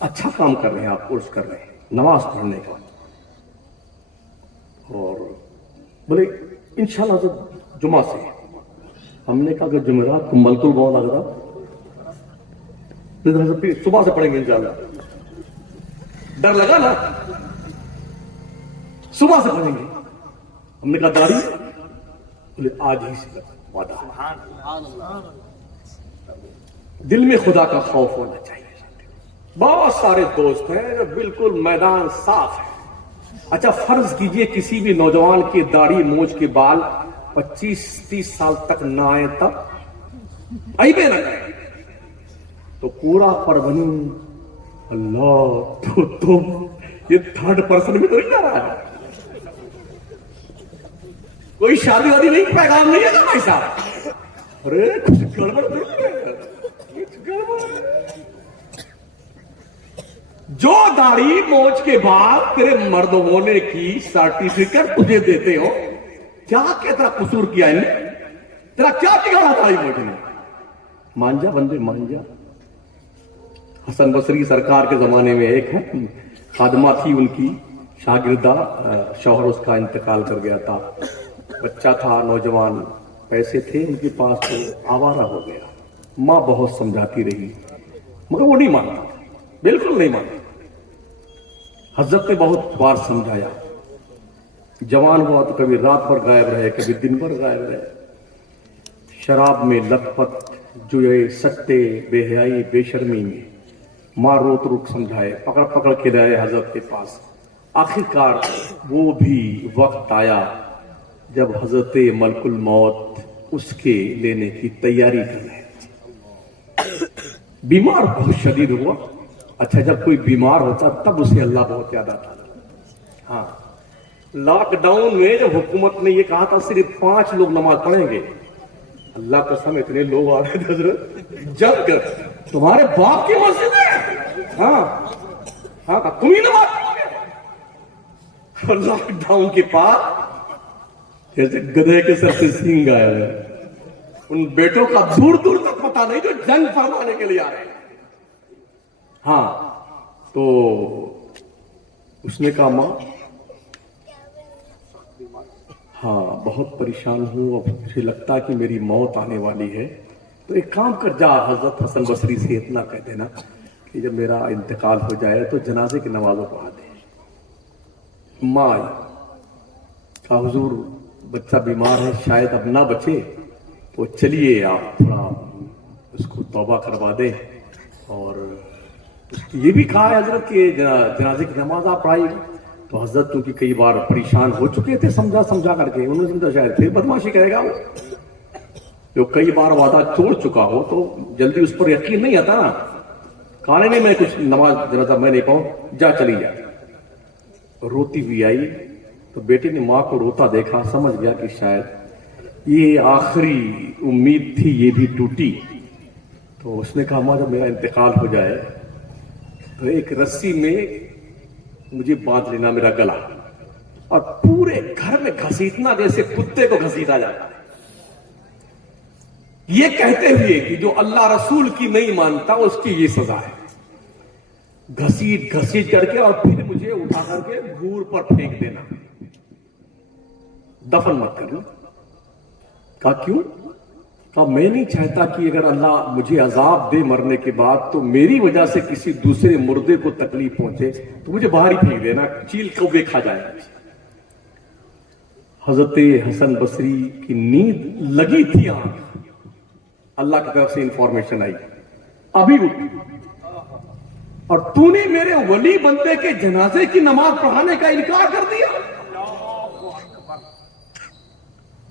اچھا کام کر رہے ہیں آپ، کورس کر رہے ہیں نماز پڑھنے کا، اور بولے انشاءاللہ حضرت جمعہ سے. ہم نے کہا کہ جمعرات کو ملک الموت لگ رہا، حضرت پھر صبح سے پڑھیں گے انشاءاللہ. ڈر لگا نا، صبح سے پڑھیں گے. ہم نے کہا داڑھی، بولے آج ہی سے وعدہ. دل میں خدا کا خوف ہونا چاہیے. بہت سارے دوست ہیں جو بالکل میدان صاف ہے. اچھا فرض کیجئے کسی بھی نوجوان کی داڑھی مونچھ کے بال 25-30 سال تک نہ آئے، تب عیبے نہ کرے تو پورا پربھنی اللہ تو یہ تھرڈ پرسن میں تو نہیں جا رہا ہے. کوئی شادی وادی نہیں، پیغام نہیں ہے نا بھائی صاحب. ارے کچھ گڑبڑ ضرور ہے، کچھ گڑبڑ ہے. جو داڑھی مونچھ کے بعد تیرے مرد ہونے کی سرٹیفکیٹ تجھے دیتے ہو، کیا تیرا قصور کیا ہے؟ تیرا کیا بگاڑا داڑھی مونچھنے؟ مان جا بندے مان جا. حسن بصری سرکار کے زمانے میں ایک ہے خادمہ تھی ان کی شاگردہ، شوہر اس کا انتقال کر گیا تھا، بچہ تھا نوجوان، پیسے تھے ان کے پاس تو آوارہ ہو گیا. ماں بہت سمجھاتی رہی مگر وہ نہیں مانتا، بالکل نہیں مانتا. حضرت نے بہت بار سمجھایا. جوان ہوا تو کبھی رات بھر غائب رہے، کبھی دن بھر غائب رہے، شراب میں لت پت، جوئے، سٹے، بے حیائی، بے شرمی میں. ماں روت روک سمجھائے، پکڑ پکڑ کے لائے حضرت کے پاس. آخرکار وہ بھی وقت آیا جب حضرت ملک الموت اس کے لینے کی تیاری کر رہے. بیمار بہت شدید ہوا. اچھا جب کوئی بیمار ہوتا تب اسے اللہ بہت یاد آتا. ہاں لاک ڈاؤن میں جب حکومت نے یہ کہا تھا صرف 5 لوگ نماز پڑھیں گے، اللہ قسم اتنے لوگ آ رہے تھے حضرت جب کر تمہارے باپ کی مسجد ہے، ہاں ہاں تم ہی نماز پڑھو گے. لاک ڈاؤن کے بعد جیسے گدھے کے سر سے سینگ آیا ہے. ان بیٹوں کا دور دور تک پتا نہیں جو جنگ فرمانے کے لیے آ رہے ہیں. ہاں تو اس نے کہا ماں ہاں بہت پریشان ہوں، اب مجھے لگتا ہے کہ میری موت آنے والی ہے، تو ایک کام کر جا حضرت حسن بصری سے اتنا کہہ دینا کہ جب میرا انتقال ہو جائے تو جنازے کی نمازوں پڑھا دے. ماں آئی، کہا حضور بچہ بیمار ہے، شاید اب نہ بچے، تو چلیے آپ تھوڑا اس کو توبہ کروا دیں. اور یہ بھی کہا ہے حضرت کہ جنازے کی نماز آپ پڑھائیے. تو حضرت کیونکہ کئی بار پریشان ہو چکے تھے سمجھا کر کے، انہوں نے سمجھا شاید پھر بدماشی کرے گا وہ، جو کئی بار وعدہ توڑ چکا ہو تو جلدی اس پر یقین نہیں آتا نا. کہا نہیں میں کچھ نماز جنازہ میں نہیں پڑھوں، جا چلی جا. روتی ہوئی آئی تو بیٹے نے ماں کو روتا دیکھا، سمجھ گیا کہ شاید یہ آخری امید تھی یہ بھی ٹوٹی. تو اس نے کہا ماں جب میرا انتقال ہو جائے تو ایک رسی میں مجھے باندھ لینا میرا گلا، اور پورے گھر میں گھسیٹنا جیسے کتے کو گھسیٹا جاتا ہے. یہ کہتے ہوئے کہ جو اللہ رسول کی نہیں مانتا اس کی یہ سزا ہے. گھسیٹ کر کے اور پھر مجھے اٹھا کر کے گور پر پھینک دینا، دفن مت کرنا. کہا کیوں؟ کہا میں نہیں چاہتا کہ اگر اللہ مجھے عذاب دے مرنے کے بعد تو میری وجہ سے کسی دوسرے مردے کو تکلیف پہنچے، تو مجھے باہر ہی پھینک دینا، چیل کوے کھا جائے. حضرت حسن بصری کی نیند لگی تھی آنکھ، اللہ کی طرف سے انفارمیشن آئی ابھی اٹھ، اور تو نے میرے ولی بندے کے جنازے کی نماز پڑھانے کا انکار کر دیا.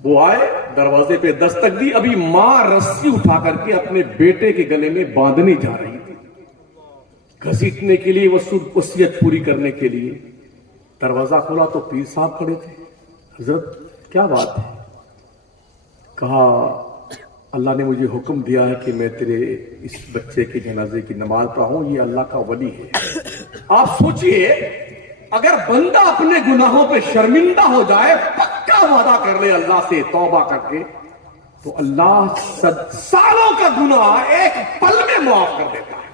وہ آئے، دروازے پہ دستک دی. ابھی ماں رسی اٹھا کر کے اپنے بیٹے کے گلے میں باندھنے جا رہی تھی، گھسیٹنے کے لیے، وصیت پوری کرنے کے لیے. دروازہ کھولا تو پیر صاحب کھڑے تھے. حضرت کیا بات ہے؟ کہا اللہ نے مجھے حکم دیا ہے کہ میں تیرے اس بچے کے جنازے کی نماز پڑھاؤں، یہ اللہ کا ولی ہے. آپ سوچئے اگر بندہ اپنے گناہوں پہ شرمندہ ہو جائے، پکا وعدہ کر لے اللہ سے توبہ کر کے، تو اللہ سالوں کا گناہ ایک پل میں معاف کر دیتا ہے.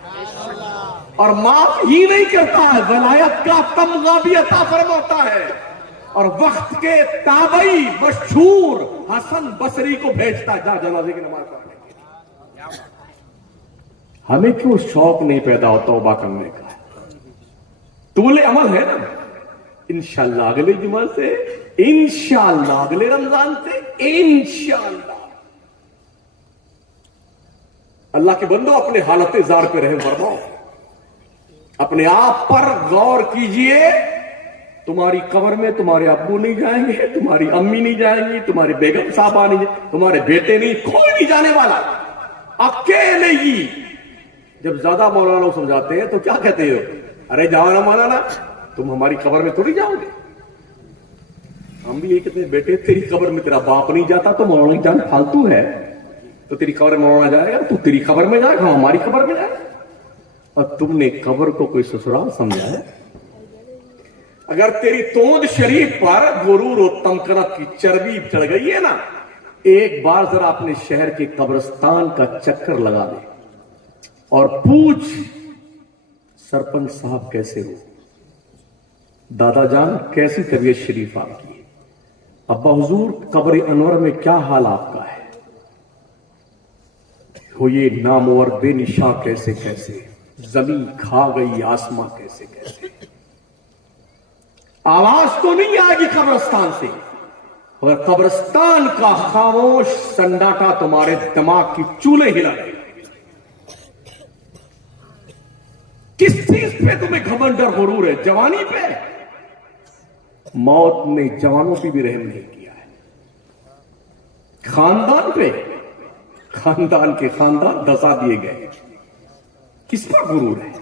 اور معاف ہی نہیں کرتا ہے، ولایت کا تمغہ بھی عطا فرماتا ہے، اور وقت کے تابعی مشہور حسن بصری کو بھیجتا جا جنازے کی نماز پڑھنے کے لیے۔ ہمیں کیوں شوق نہیں پیدا ہوتا توبہ کرنے کا؟ طول عمل ہے نا، انشاءاللہ اگلے جمعہ سے، انشاءاللہ اگلے رمضان سے، انشاءاللہ۔ اللہ کے بندو اپنے حالت زار پہ رحم فرماؤ، اپنے آپ پر غور کیجئے۔ تمہاری قبر میں تمہارے ابو نہیں جائیں گے، تمہاری امی نہیں جائیں گی، تمہاری بیگم صاحبہ نہیں جائیں، تمہارے بیٹے نہیں، کوئی نہیں جانے والا، اکیلے ہی۔ جب زیادہ مولانا سمجھاتے ہیں تو کیا کہتے ہو؟ ارے جاؤ نا مولانا، تم ہماری قبر میں تھوڑی جاؤ گے۔ ہم بھی یہ کہتے ہیں بیٹے تیری قبر میں تیرا باپ نہیں جاتا تو مولانا جان فالتو ہے، تو تیری قبر میں مولانا جائے گا، تو تیری قبر میں جائے گا، ہم ہماری قبر میں جائے گا۔ اور تم نے قبر کو کوئی سسرال سمجھا ہے؟ اگر تیری توند شریف پر غرور و تمکنت کی چربی چڑھ گئی ہے نا، ایک بار ذرا اپنے شہر کے قبرستان کا چکر لگا دے اور پوچھ سرپنچ صاحب کیسے ہو، دادا جان کیسی طبیعت شریف آپ کی، ابا حضور قبر انور میں کیا حال آپ کا ہے، ہو یہ نامور بے نشاں کیسے کیسے، زمین کھا گئی آسماں کیسے کیسے۔ آواز تو نہیں آئے گی قبرستان سے، مگر قبرستان کا خاموش سنڈاٹا تمہارے دماغ کی چولے ہلا دے گا۔ کس چیز پہ تمہیں گھمنڈ اور غرور ہے؟ جوانی پہ؟ موت نے جوانوں پہ بھی رحم نہیں کیا ہے۔ خاندان پہ؟ خاندان کے خاندان دسا دیے گئے، کس پر غرور ہے؟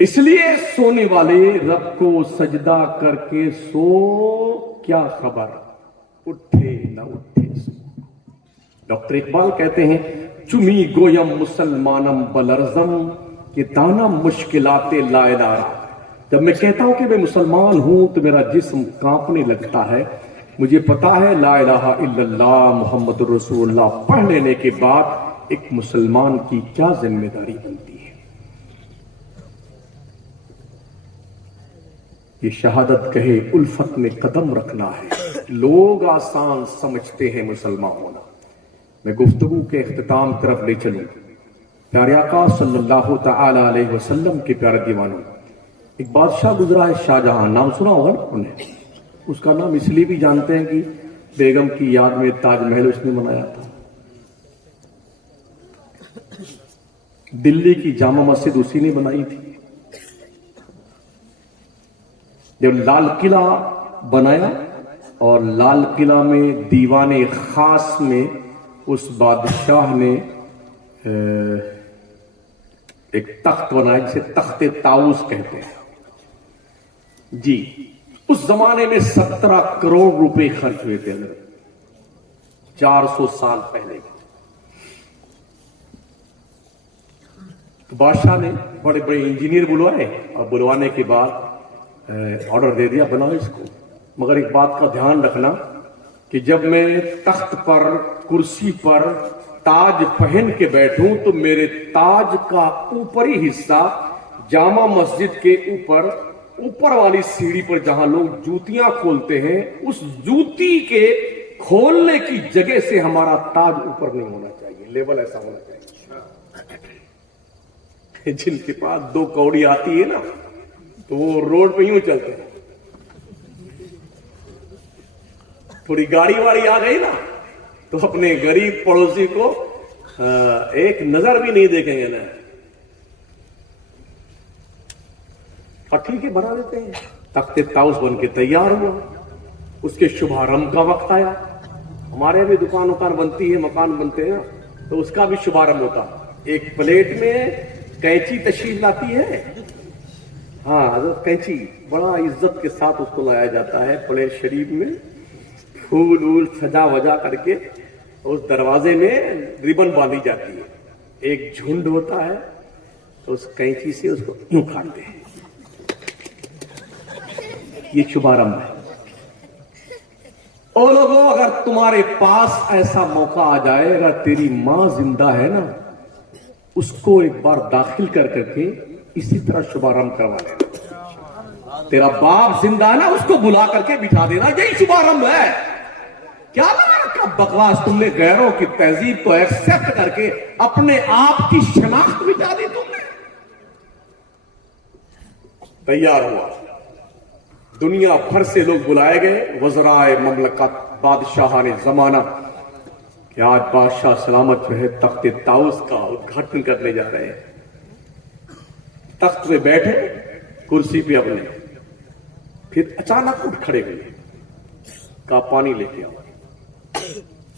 اس لیے سونے والے رب کو سجدہ کر کے سو، کیا خبر اٹھے نہ اٹھے سو۔ ڈاکٹر اقبال کہتے ہیں چمی گویم مسلمانم بلرزم کہ دانا مشکلات لا الہ۔ جب میں کہتا ہوں کہ میں مسلمان ہوں تو میرا جسم کانپنے لگتا ہے، مجھے پتا ہے لا الہ الا اللہ محمد رسول اللہ پڑھ لینے کے بعد ایک مسلمان کی کیا ذمہ داری بنتی ہے۔ یہ شہادت کہے الفت میں قدم رکھنا ہے، لوگ آسان سمجھتے ہیں مسلمان ہونا۔ میں گفتگو کے اختتام طرف لے چلوں۔ پیارے آقا صلی اللہ تعالی علیہ وسلم کے پیارے دیوانوں، ایک بادشاہ گزرا ہے شاہ جہاں، نام سنا ہوگا نا انہیں؟ اس کا نام اس لیے بھی جانتے ہیں کہ بیگم کی یاد میں تاج محل اس نے بنایا تھا۔ دلی کی جامع مسجد اسی نے بنائی تھی۔ جب لال قلعہ بنایا اور لال قلعہ میں دیوان خاص میں اس بادشاہ نے ایک تخت بنایا جسے تخت طاؤس کہتے ہیں جی۔ اس زمانے میں 17 کروڑ روپے خرچ ہوئے تھے، 400 سال پہلے۔ تو بادشاہ نے بڑے بڑے انجینئر بلوائے اور بلوانے کے بعد آرڈر دے دیا بناؤ اس کو، مگر ایک بات کا دھیان رکھنا کہ جب میں تخت پر کرسی پر تاج پہن کے بیٹھوں تو میرے تاج کا اوپری حصہ جامع مسجد کے اوپر والی سیڑھی پر جہاں لوگ جوتیاں کھولتے ہیں، اس جوتی کے کھولنے کی جگہ سے ہمارا تاج اوپر نہیں ہونا چاہیے، لیول ایسا ہونا چاہیے۔ جن کے پاس 2 کوڑی آتی ہے نا تو وہ روڈ پہ یوں چلتے ہیں، تھوڑی گاڑی واڑی آ گئی نا تو اپنے غریب پڑوسی کو ایک نظر بھی نہیں دیکھیں گے نا، اور ٹھیک ہے بنا دیتے ہیں۔ تخت طاؤس بن کے تیار ہوا، اس کے شبھارمبھ کا وقت آیا۔ ہمارے بھی دکان بنتی ہے، مکان بنتے ہیں تو اس کا بھی شبھارمبھ ہوتا۔ ایک پلیٹ میں کینچی تشریف لاتی ہے، ہاں حضرت کینچی بڑا عزت کے ساتھ اس کو لایا جاتا ہے پلیٹ شریف میں، پھول وول سجا وجا کر کے اس دروازے میں ریبن باندھی جاتی ہے، ایک جھنڈ ہوتا ہے تو اس کینچی سے اس کو یوں کاٹتے ہیں، یہ شبھارمبھ ہے۔ او لوگوں، اگر تمہارے پاس ایسا موقع آ جائے، اگر تیری ماں زندہ ہے نا اس کو ایک بار داخل کر کے اسی طرح شبارم کروا لینا. تیرا باپ زندہ ہے نا, اس کو بلا کر کے بٹھا دینا, یہی شبارم ہے. کیا لگا رکھا بکواس تم نے, غیروں کی تہذیب کو ایکسپٹ کر کے اپنے آپ کی شناخت مٹا دی تم نے. تیار ہوا, دنیا بھر سے لوگ بلائے گئے, وزرائے مملکت, بادشاہان زمانہ, کہ آج بادشاہ سلامت رہے تخت طاؤس کا ادگھاٹن کرنے جا رہے ہیں. تخت پہ بیٹھے, کرسی پہ اپنے, پھر اچانک اٹھ کھڑے ہوئے, کہا پانی لے کے آؤ.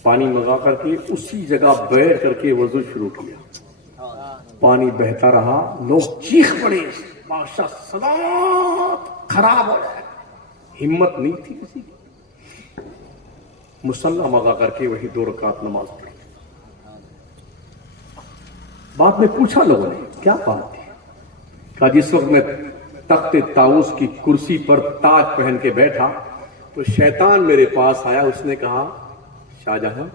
پانی منگا کر کے اسی جگہ بیٹھ کر کے وضو شروع کیا. پانی بہتا رہا, لوگ چیخ پڑے, بادشاہ سلامت خراب ہو جائے. ہمت نہیں تھی کسی کی. مصلی منگا کر کے وہی 2 رکعت نماز پڑھی. بعد میں پوچھا لوگوں نے کیا بات ہے, کہا جس وقت میں تخت طاؤس کی کرسی پر تاج پہن کے بیٹھا تو شیطان میرے پاس آیا. اس نے کہا شاہجہاں,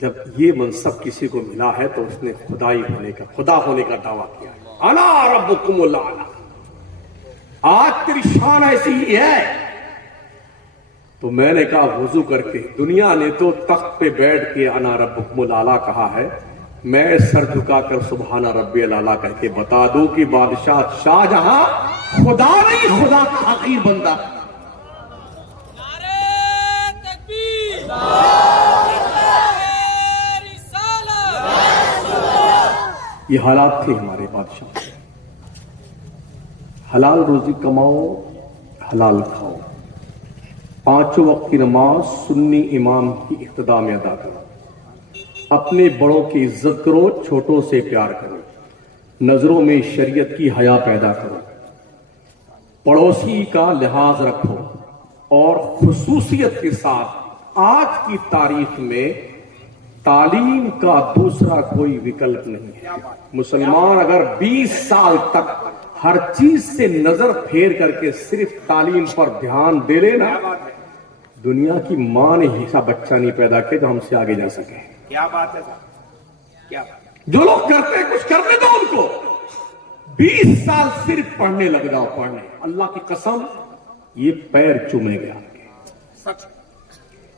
جب یہ منصب کسی کو ملا ہے تو اس نے خدا ہونے کا دعویٰ کیا ہے. انا ربکم الاعلی, آج تیری شان ایسی ہی ہے. تو میں نے کہا وضو کر کے, دنیا نے تو تخت پہ بیٹھ کے انا ربکم الاعلی کہا ہے, میں سر جھکا کر سبحان ربی الاعلی کہہ کے بتا دوں کہ بادشاہ شاہجہاں خدا نہیں, خدا کا حقیر بندہ. یہ حالات تھے ہمارے بادشاہ. حلال روزی کماؤ, حلال کھاؤ, 5 وقت کی نماز سنی امام کی اقتداء میں ادا کرو, اپنے بڑوں کی عزت کرو, چھوٹوں سے پیار کرو, نظروں میں شریعت کی حیا پیدا کرو, پڑوسی کا لحاظ رکھو, اور خصوصیت کے ساتھ آج کی تاریخ میں تعلیم کا دوسرا کوئی وکلپ نہیں ہے. مسلمان اگر 20 سال تک ہر چیز سے نظر پھیر کر کے صرف تعلیم پر دھیان دے لینا, دنیا کی ماں نے ایسا بچہ نہیں پیدا کیا جو ہم سے آگے جا سکے. کیا بات ہے صاحب, کیا بات. جو لوگ کرتے ہیں کچھ کرنے دو ان کو. 20 سال صرف پڑھنے لگ جاؤ, پڑھنے, اللہ کی قسم یہ پیر چومے گا. سچ.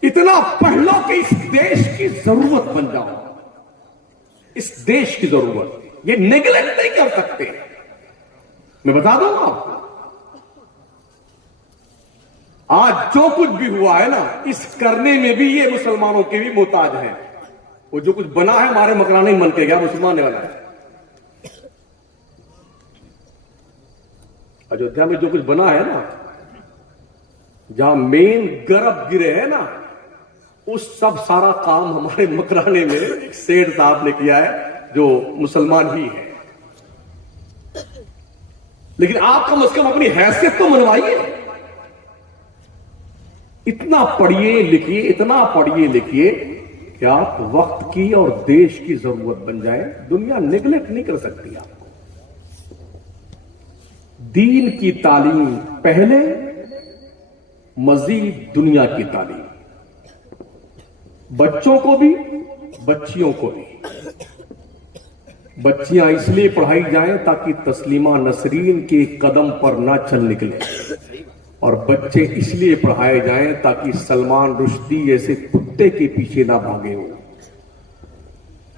اتنا پڑھ لو کہ اس دیش کی ضرورت بن جاؤ, اس دیش کی ضرورت. یہ نیگلیکٹ نہیں کر سکتے. میں بتا دوں گا آپ کو, آج جو کچھ بھی ہوا ہے نا, اس کرنے میں بھی یہ مسلمانوں کے بھی محتاج ہیں. وہ جو کچھ بنا ہے ہمارے مکرانے ہی من کے گیا, مسلمان والا ہے. ایودھیا میں جو کچھ بنا ہے نا, جہاں مین گرب گرے ہیں نا, اس سب سارا کام ہمارے مکرانے میں سیٹ صاحب نے کیا ہے, جو مسلمان ہی ہے. لیکن آپ کم از کم اپنی حیثیت تو منوائیے. اتنا پڑھیے لکھیے, اتنا پڑھیے لکھیے کہ آپ وقت کی اور دیش کی ضرورت بن جائے. دنیا نیگلیکٹ نہیں کر سکتی آپ کو. دین کی تعلیم پہلے, مزید دنیا کی تعلیم. بچوں کو بھی, بچیوں کو بھی. بچیاں اس لیے پڑھائی جائیں تاکہ تسلیمہ نسرین کے قدم پر نہ چل نکلے, اور بچے اس لیے پڑھائے جائیں تاکہ سلمان رشدی جیسے کتے کے پیچھے نہ بھاگے ہو.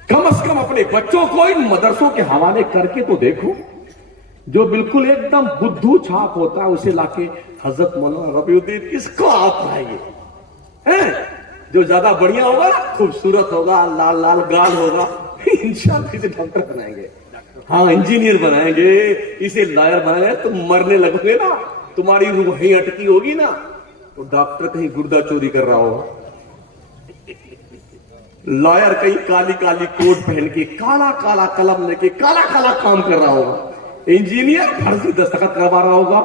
کم از کم اپنے بچوں کو ان مدرسوں کے حوالے کر کے تو دیکھو. جو بالکل ایک دم بدھو چھاپ ہوتا ہے اسے لا کے حضرت مولانا ربیع الدین اس کو آپ پڑھائیے. جو زیادہ بڑھیا ہوگا, خوبصورت ہوگا, لال لال گال ہوگا, انشاءاللہ اسے ڈاکٹر بنائیں گے, ہاں انجینئر بنائیں گے, اسے لائر بنائیں گے. تم مرنے لگو گے نا, تمہاری روح ہی اٹکی ہوگی نا, تو ڈاکٹر کہیں گردہ چوری کر رہا ہوگا, لائر کہیں کالی کالی کوٹ پہن کے کالا کالا قلم لے کے کالا کالا کام کر رہا ہوگا, انجینئر فرضی دستخط کروا رہا ہوگا,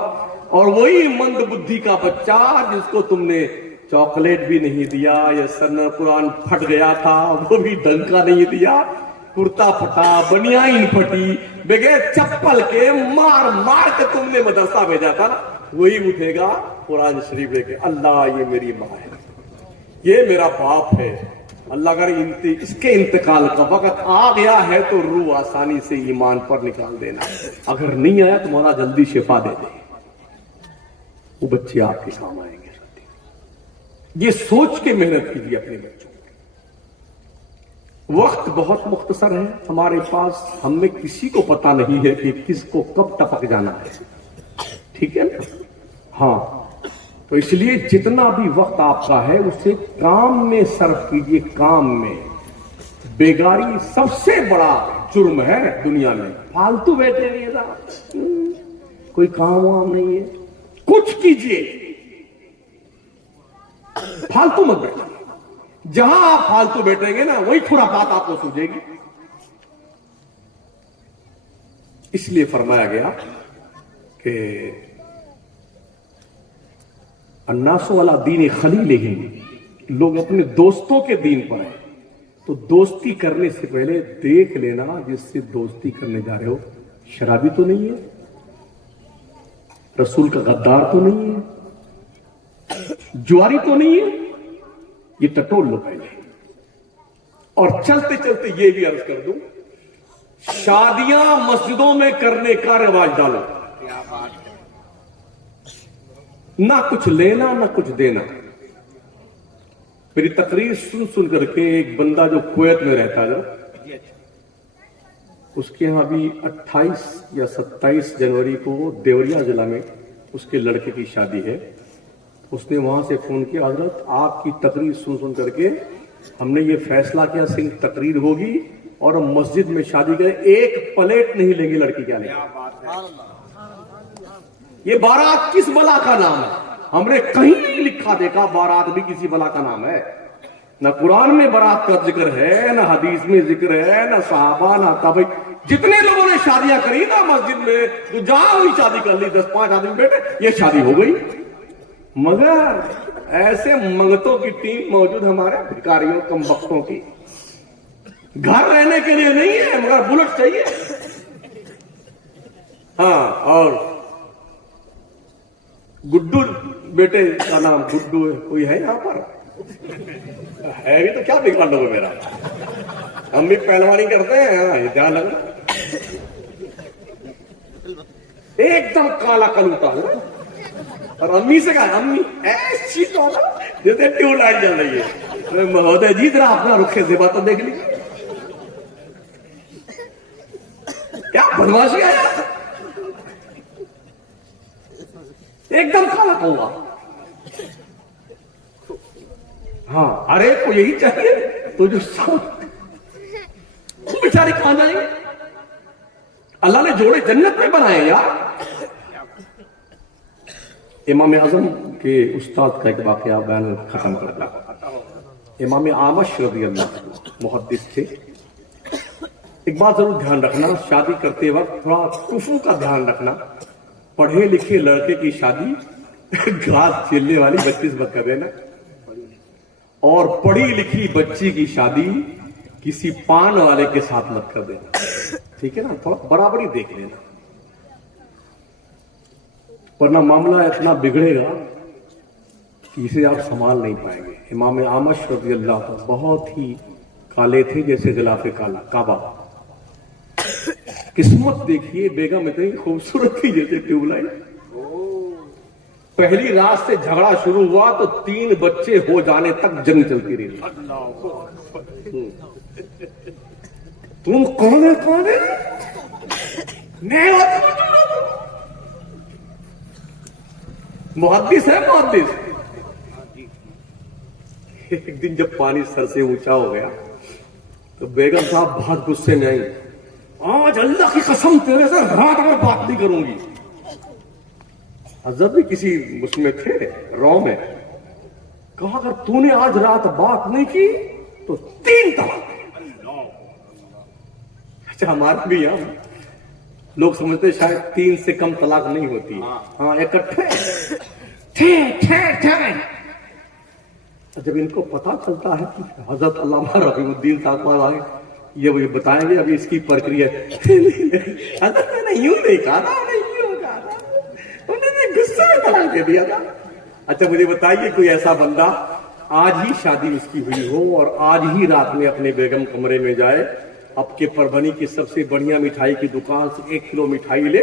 اور وہی مند بدھی کا بچہ جس کو تم نے چاکلیٹ بھی نہیں دیا, یا سن قرآن پھٹ گیا تھا وہ بھی ڈنکا نہیں دیا, کرتا پھٹا, بنیان پھٹی, بغیر چپل کے مار مار کے تم نے مدرسہ بھیجا تھا نا, وہی اٹھے گا قرآن شریف لے کے, اللہ یہ میری ماں ہے, یہ میرا باپ ہے, اللہ اگر اس کے انتقال کا وقت آ گیا ہے تو روح آسانی سے ایمان پر نکال دینا، اگر نہیں آیا تو مولا جلدی شفا دے دے، وہ بچے آپ کے کام آئیں گے۔ یہ سوچ کے محنت کیجیے اپنے بچوں کو۔ وقت بہت مختصر ہے ہمارے پاس، ہم میں کسی کو پتا نہیں ہے کہ کس کو کب ٹپک جانا ہے، ٹھیک ہے نا؟ ہاں، تو اس لیے جتنا بھی وقت آپ کا ہے اسے کام میں صرف کیجیے، کام میں۔ بیگاری سب سے بڑا جرم ہے دنیا میں، فالتو بیٹھے رہیے گا، کوئی کام وام نہیں ہے، کچھ کیجیے، فالتو مت بیٹھے۔ جہاں آپ فالتو بیٹھیں گے نا وہی تھوڑا بات آپ کو سوچے گی۔ اس لیے فرمایا گیا کہ الناس علی دین خلیلہم، لوگ اپنے دوستوں کے دین پر ہیں، تو دوستی کرنے سے پہلے دیکھ لینا جس سے دوستی کرنے جا رہے ہو شرابی تو نہیں ہے، رسول کا غدار تو نہیں ہے، جواری تو نہیں ہے، یہ ٹٹول لو پہلے۔ اور چلتے چلتے یہ بھی عرض کر دوں، شادیاں مسجدوں میں کرنے کا رواج ڈالو، نہ کچھ لینا نہ کچھ دینا۔ میری تقریر سن سن کر کے ایک بندہ جو کویت میں رہتا ہے، اس کے ہاں بھی 28 یا 27 جنوری کو دیوریا ضلع میں اس کے لڑکے کی شادی ہے۔ اس نے وہاں سے فون کیا، حضرت آپ کی تقریر سن سن کر کے ہم نے یہ فیصلہ کیا صرف تقریر ہوگی اور ہم مسجد میں شادی کریں، ایک پلیٹ نہیں لیں گے لڑکی کیا لیں گے۔ یہ بارات کس بلا کا نام ہے؟ ہم نے کہیں نہیں لکھا دیکھا بارات بھی کسی بلا کا نام ہے، نہ قرآن میں بارات کا ذکر ہے، نہ حدیث میں ذکر ہے، نہ صحابہ نہ تابعین۔ جتنے لوگوں نے شادیاں کری نا مسجد میں، تو جہاں ہوئی شادی کر لی، 10-5 آدمی بیٹھے، یہ شادی ہو گئی۔ مگر ایسے منگتوں کی ٹیم موجود ہمارے بھکاریوں کم بختوں کی، گھر رہنے کے لیے نہیں ہے مگر بلٹ چاہیے۔ ہاں، اور گڈو بیٹے کا نام گڈو ہے، کوئی ہے یہاں پر؟ ہے بھی تو کیا بگاڑ لو گے میرا؟ ہم بھی پہلوانی کرتے ہیں، ہاں یہ دھیان رکھنا۔ ایک دم کالا کلوٹا ہے، اور امی سے کہا امی ایسی تو نا جیسے ٹیوب لائٹ جل رہی ہے، مہودے جی ذرا اپنا رخ زیبا تو دیکھ لیجیے، کیا بدماشی ہے، ایک دم کالا کوا۔ ہاں، ارے کو یہی چاہیے تو جو بیچارے کہاں جائیں گے؟ اللہ نے جوڑے جنت میں بنائے یار۔ امام اعظم کے استاد کا ایک واقعہ بیان ختم کر دیا۔ امام اعمش رضی اللہ عنہ محدث تھے۔ ایک بات ضرور دھیان رکھنا، شادی کرتے وقت تھوڑا کفو کا دھیان رکھنا۔ پڑھے لکھے لڑکے کی شادی گھاس چیلنے والی بچی سے مت کر دینا، اور پڑھی لکھی بچی کی شادی کسی پان والے کے ساتھ مت کر دینا، ٹھیک ہے نا؟ تھوڑا برابری دیکھ لینا، ورنہ معاملہ اتنا بگڑے گا کہ اسے آپ سنبھال نہیں پائیں گے۔ امام اعمش رضی اللہ عنہ بہت ہی کالے تھے، جیسے غلاف کعبہ۔ قسمت دیکھیے، بیگم اتنی خوبصورت تھی جیسے ٹیوب لائٹ۔ پہلی رات سے جھگڑا شروع ہوا تو 3 بچے ہو جانے تک جنگ چلتی رہی۔ تم کون ہے؟ کون ہے؟ میں محدث ہے، محدث۔ ایک دن جب پانی سر سے اونچا ہو گیا تو بیگم صاحب بہت غصے میں آئی، آج اللہ کی قسم تیرے سے رات میں بات نہیں کروں گی۔ حضرت بھی کسی اس میں تھے رو میں، کہا اگر تو نے آج رات بات نہیں کی تو 3 طلاق۔ اچھا، ہمارے بھی یہاں لوگ سمجھتے شاید 3 سے کم طلاق نہیں ہوتی، ہاں اکٹھے جب ان کو پتا چلتا ہے کہ حضرت علامہ رفیع الدین صاحب آگے یہ بتائیں گے ابھی اس کی پرکریا، حضرت میں نے یوں نہیں کہا تھا، انہوں نے غصے میں طلاق دے دیا تھا۔ اچھا مجھے بتائیے کوئی ایسا بندہ آج ہی شادی اس کی ہوئی ہو اور آج ہی رات میں اپنے بیگم کمرے میں جائے, اب کے پربھنی کی سب سے بڑھیا مٹھائی کی دکان سے 1 کلو مٹھائی لے,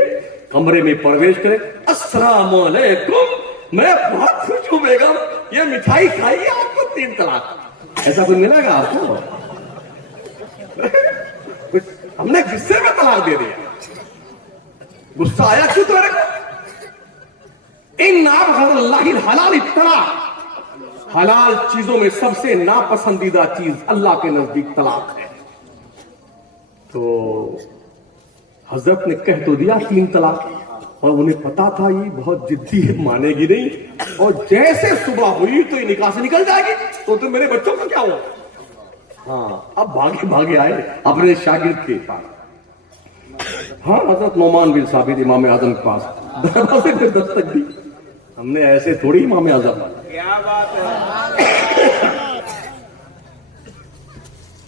کمرے میں پرویش کرے, السلام علیکم, میں بہت خوش ہوں بیگم, یہ مٹھائی کھائیے, آپ کو 3 طلاق. ایسا کوئی ملے گا آپ کو؟ ہم نے غصے میں طلاق دے دیا, غصہ آیا کیوں تمہارے کو؟ ان ابغض اللہ الحلال الطلاق, حلال چیزوں میں سب سے ناپسندیدہ چیز اللہ کے نزدیک طلاق ہے. تو حضرت نے کہہ تو دیا 3 طلاق, اور انہیں پتا تھا یہ بہت جدی ہے, مانے گی نہیں, اور جیسے صبح ہوئی تو یہ نکاح سے نکل جائے گی, تو میرے بچوں کا کیا ہوا؟ ہاں, اب بھاگے بھاگے آئے اپنے شاگرد کے پاس. ہاں, حضرت نعمان بن ثابت امام اعظم کے پاس دروازے پہ دستک دی. ہم نے ایسے تھوڑی امام اعظم, کیا بات ہے,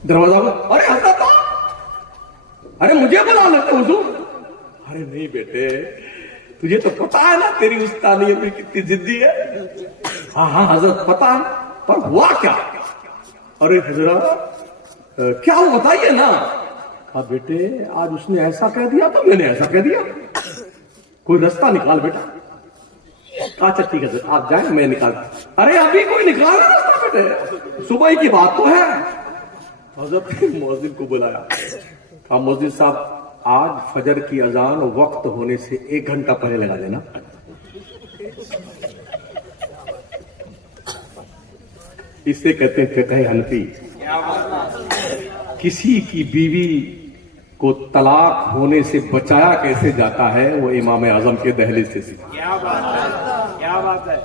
دروازہ میں, ارے حضرت, ارے مجھے بلا لیتے حضور. ارے نہیں بیٹے, تجھے تو پتا ہے نا تیری استانیت میں کتنی جدی ہے. ہاں ہاں حضرت پتا ہے, پر ہوا کیا؟ ارے حضرت کیا ہو بتائیے نا. کہا بیٹے آج اس نے ایسا کہہ دیا تو میں نے ایسا کہہ دیا, کوئی رستہ نکال بیٹا. کہا اچھا ٹھیک ہے سر آپ جائیں, میں نکال. ارے ابھی کوئی نکالا رستہ بیٹے, صبح کی بات تو ہے. حضرت نے مؤذن کو بلایا, کہا مؤذن صاحب آج فجر کی اذان وقت ہونے سے 1 گھنٹہ پہلے لگا دینا. اسے کہتے ہیں فقہ حنفی. کسی کی بیوی کو طلاق ہونے سے بچایا کیسے جاتا ہے, وہ امام اعظم کے دہلیز سے سیکھا. کیا بات ہے, کیا بات ہے.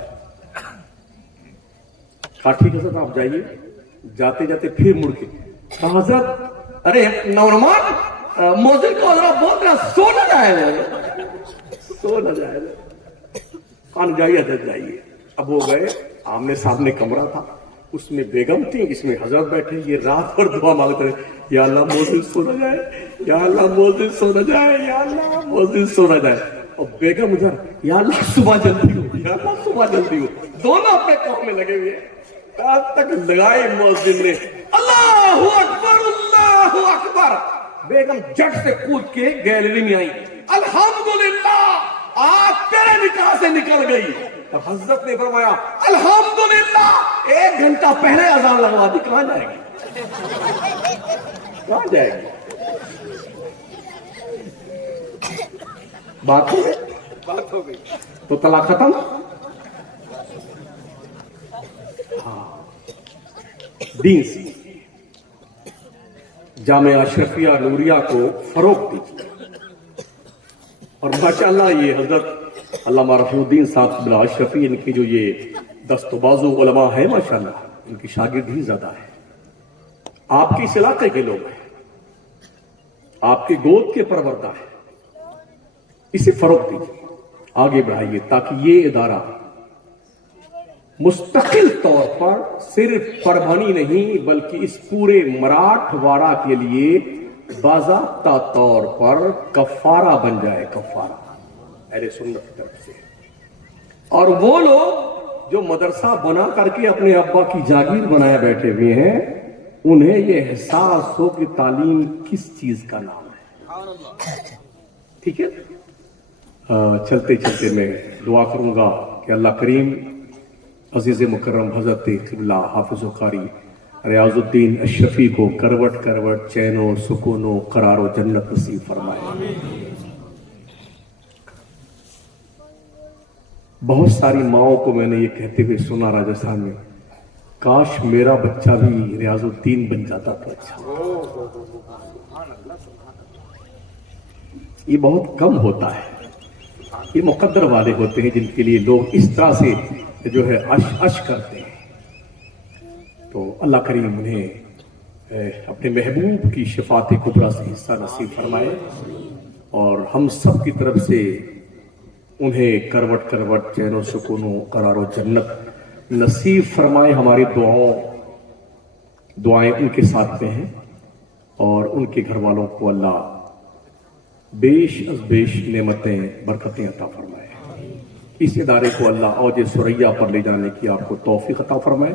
کہا ٹھیک ہے سر آپ جائیے. جاتے جاتے پھر مڑ کے کہا حضرت ارے نورمان مؤذن کو ذرا بول رہا سو نہ جائے, سو نہ جائے. کہا جائیے حضرت جائیے. اب وہ گئے, آمنے سامنے کمرہ تھا, اس میں بیگم تھی, اس میں حضرت بیٹھے. یہ رات بھر دعا مانگتے رہے, یا اللہ مؤذن سو نہ جائے, یا اللہ مؤذن سو نہ جائے, یا اللہ مؤذن سو نہ جائے. اور بیگم ادھر, یا اللہ صبح جلدی ہو, یا اللہ صبح جلدی ہو. دونوں اپنے کام میں لگے ہوئے. رات تک لگائی مؤذن نے, اللہ اکبر اللہ اکبر. بیگم جٹ سے کود کے گیلری میں آئی, الحمدللہ آپ تیرے نکاح سے نکل گئی. حضرت نے فرمایا الحمدللہ 1 گھنٹہ پہلے اذان لگوا دی, کہاں جائے گی, کہاں جائے گی. بات ہو گئی تو طلاق ختم. ہاں, دین سے جامعہ اشرفیہ نوریہ کو فروغ دیجیے. اور ماشاءاللہ یہ حضرت علامہ رفیع الدین صاحب بلا اشرفی, ان کی جو یہ دست و بازو علماء ہے ماشاءاللہ, ان کی شاگرد ہی زیادہ ہے. آپ کے اس علاقے کے لوگ ہیں, آپ کے گود کے پروردہ ہیں, اسے فروغ دیجیے, آگے بڑھائیے, تاکہ یہ ادارہ مستقل طور پر صرف پربھنی نہیں بلکہ اس پورے مراٹھ واڑہ کے لیے باضابطہ طور پر کفارہ بن جائے. کفارہ اہل سنت کی طرف سے. اور وہ لوگ جو مدرسہ بنا کر کے اپنے ابا کی جاگیر بنائے بیٹھے ہوئے ہیں, انہیں یہ احساس ہو کہ تعلیم کس چیز کا نام ہے. ٹھیک ہے, چلتے چلتے میں دعا کروں گا کہ اللہ کریم عزیز مکرم حضرت قبلہ حافظ و قاری ریاض الدین اشرفی کو کروٹ کروٹ چین و سکون و قرار و جنت نصیب فرمائے. بہت ساری ماؤں کو میں نے یہ کہتے ہوئے سنا راجستھان میں, کاش میرا بچہ بھی ریاض الدین بن جاتا تو اچھا. یہ بہت کم ہوتا ہے, یہ مقدر والے ہوتے ہیں جن کے لیے لوگ اس طرح سے جو ہے اش کرتے ہیں. تو اللہ کریم انہیں اپنے محبوب کی شفاعت کبریٰ سے حصہ نصیب فرمائے, اور ہم سب کی طرف سے انہیں کروٹ کروٹ چین و سکون و قرار و جنت نصیب فرمائے. ہماری دعائیں ان کے ساتھ میں ہیں, اور ان کے گھر والوں کو اللہ بیش از بیش نعمتیں برکتیں عطا فرمائے. اس ادارے کو اللہ اوج ثریا پر لے جانے کی آپ کو توفیق عطا فرمائے.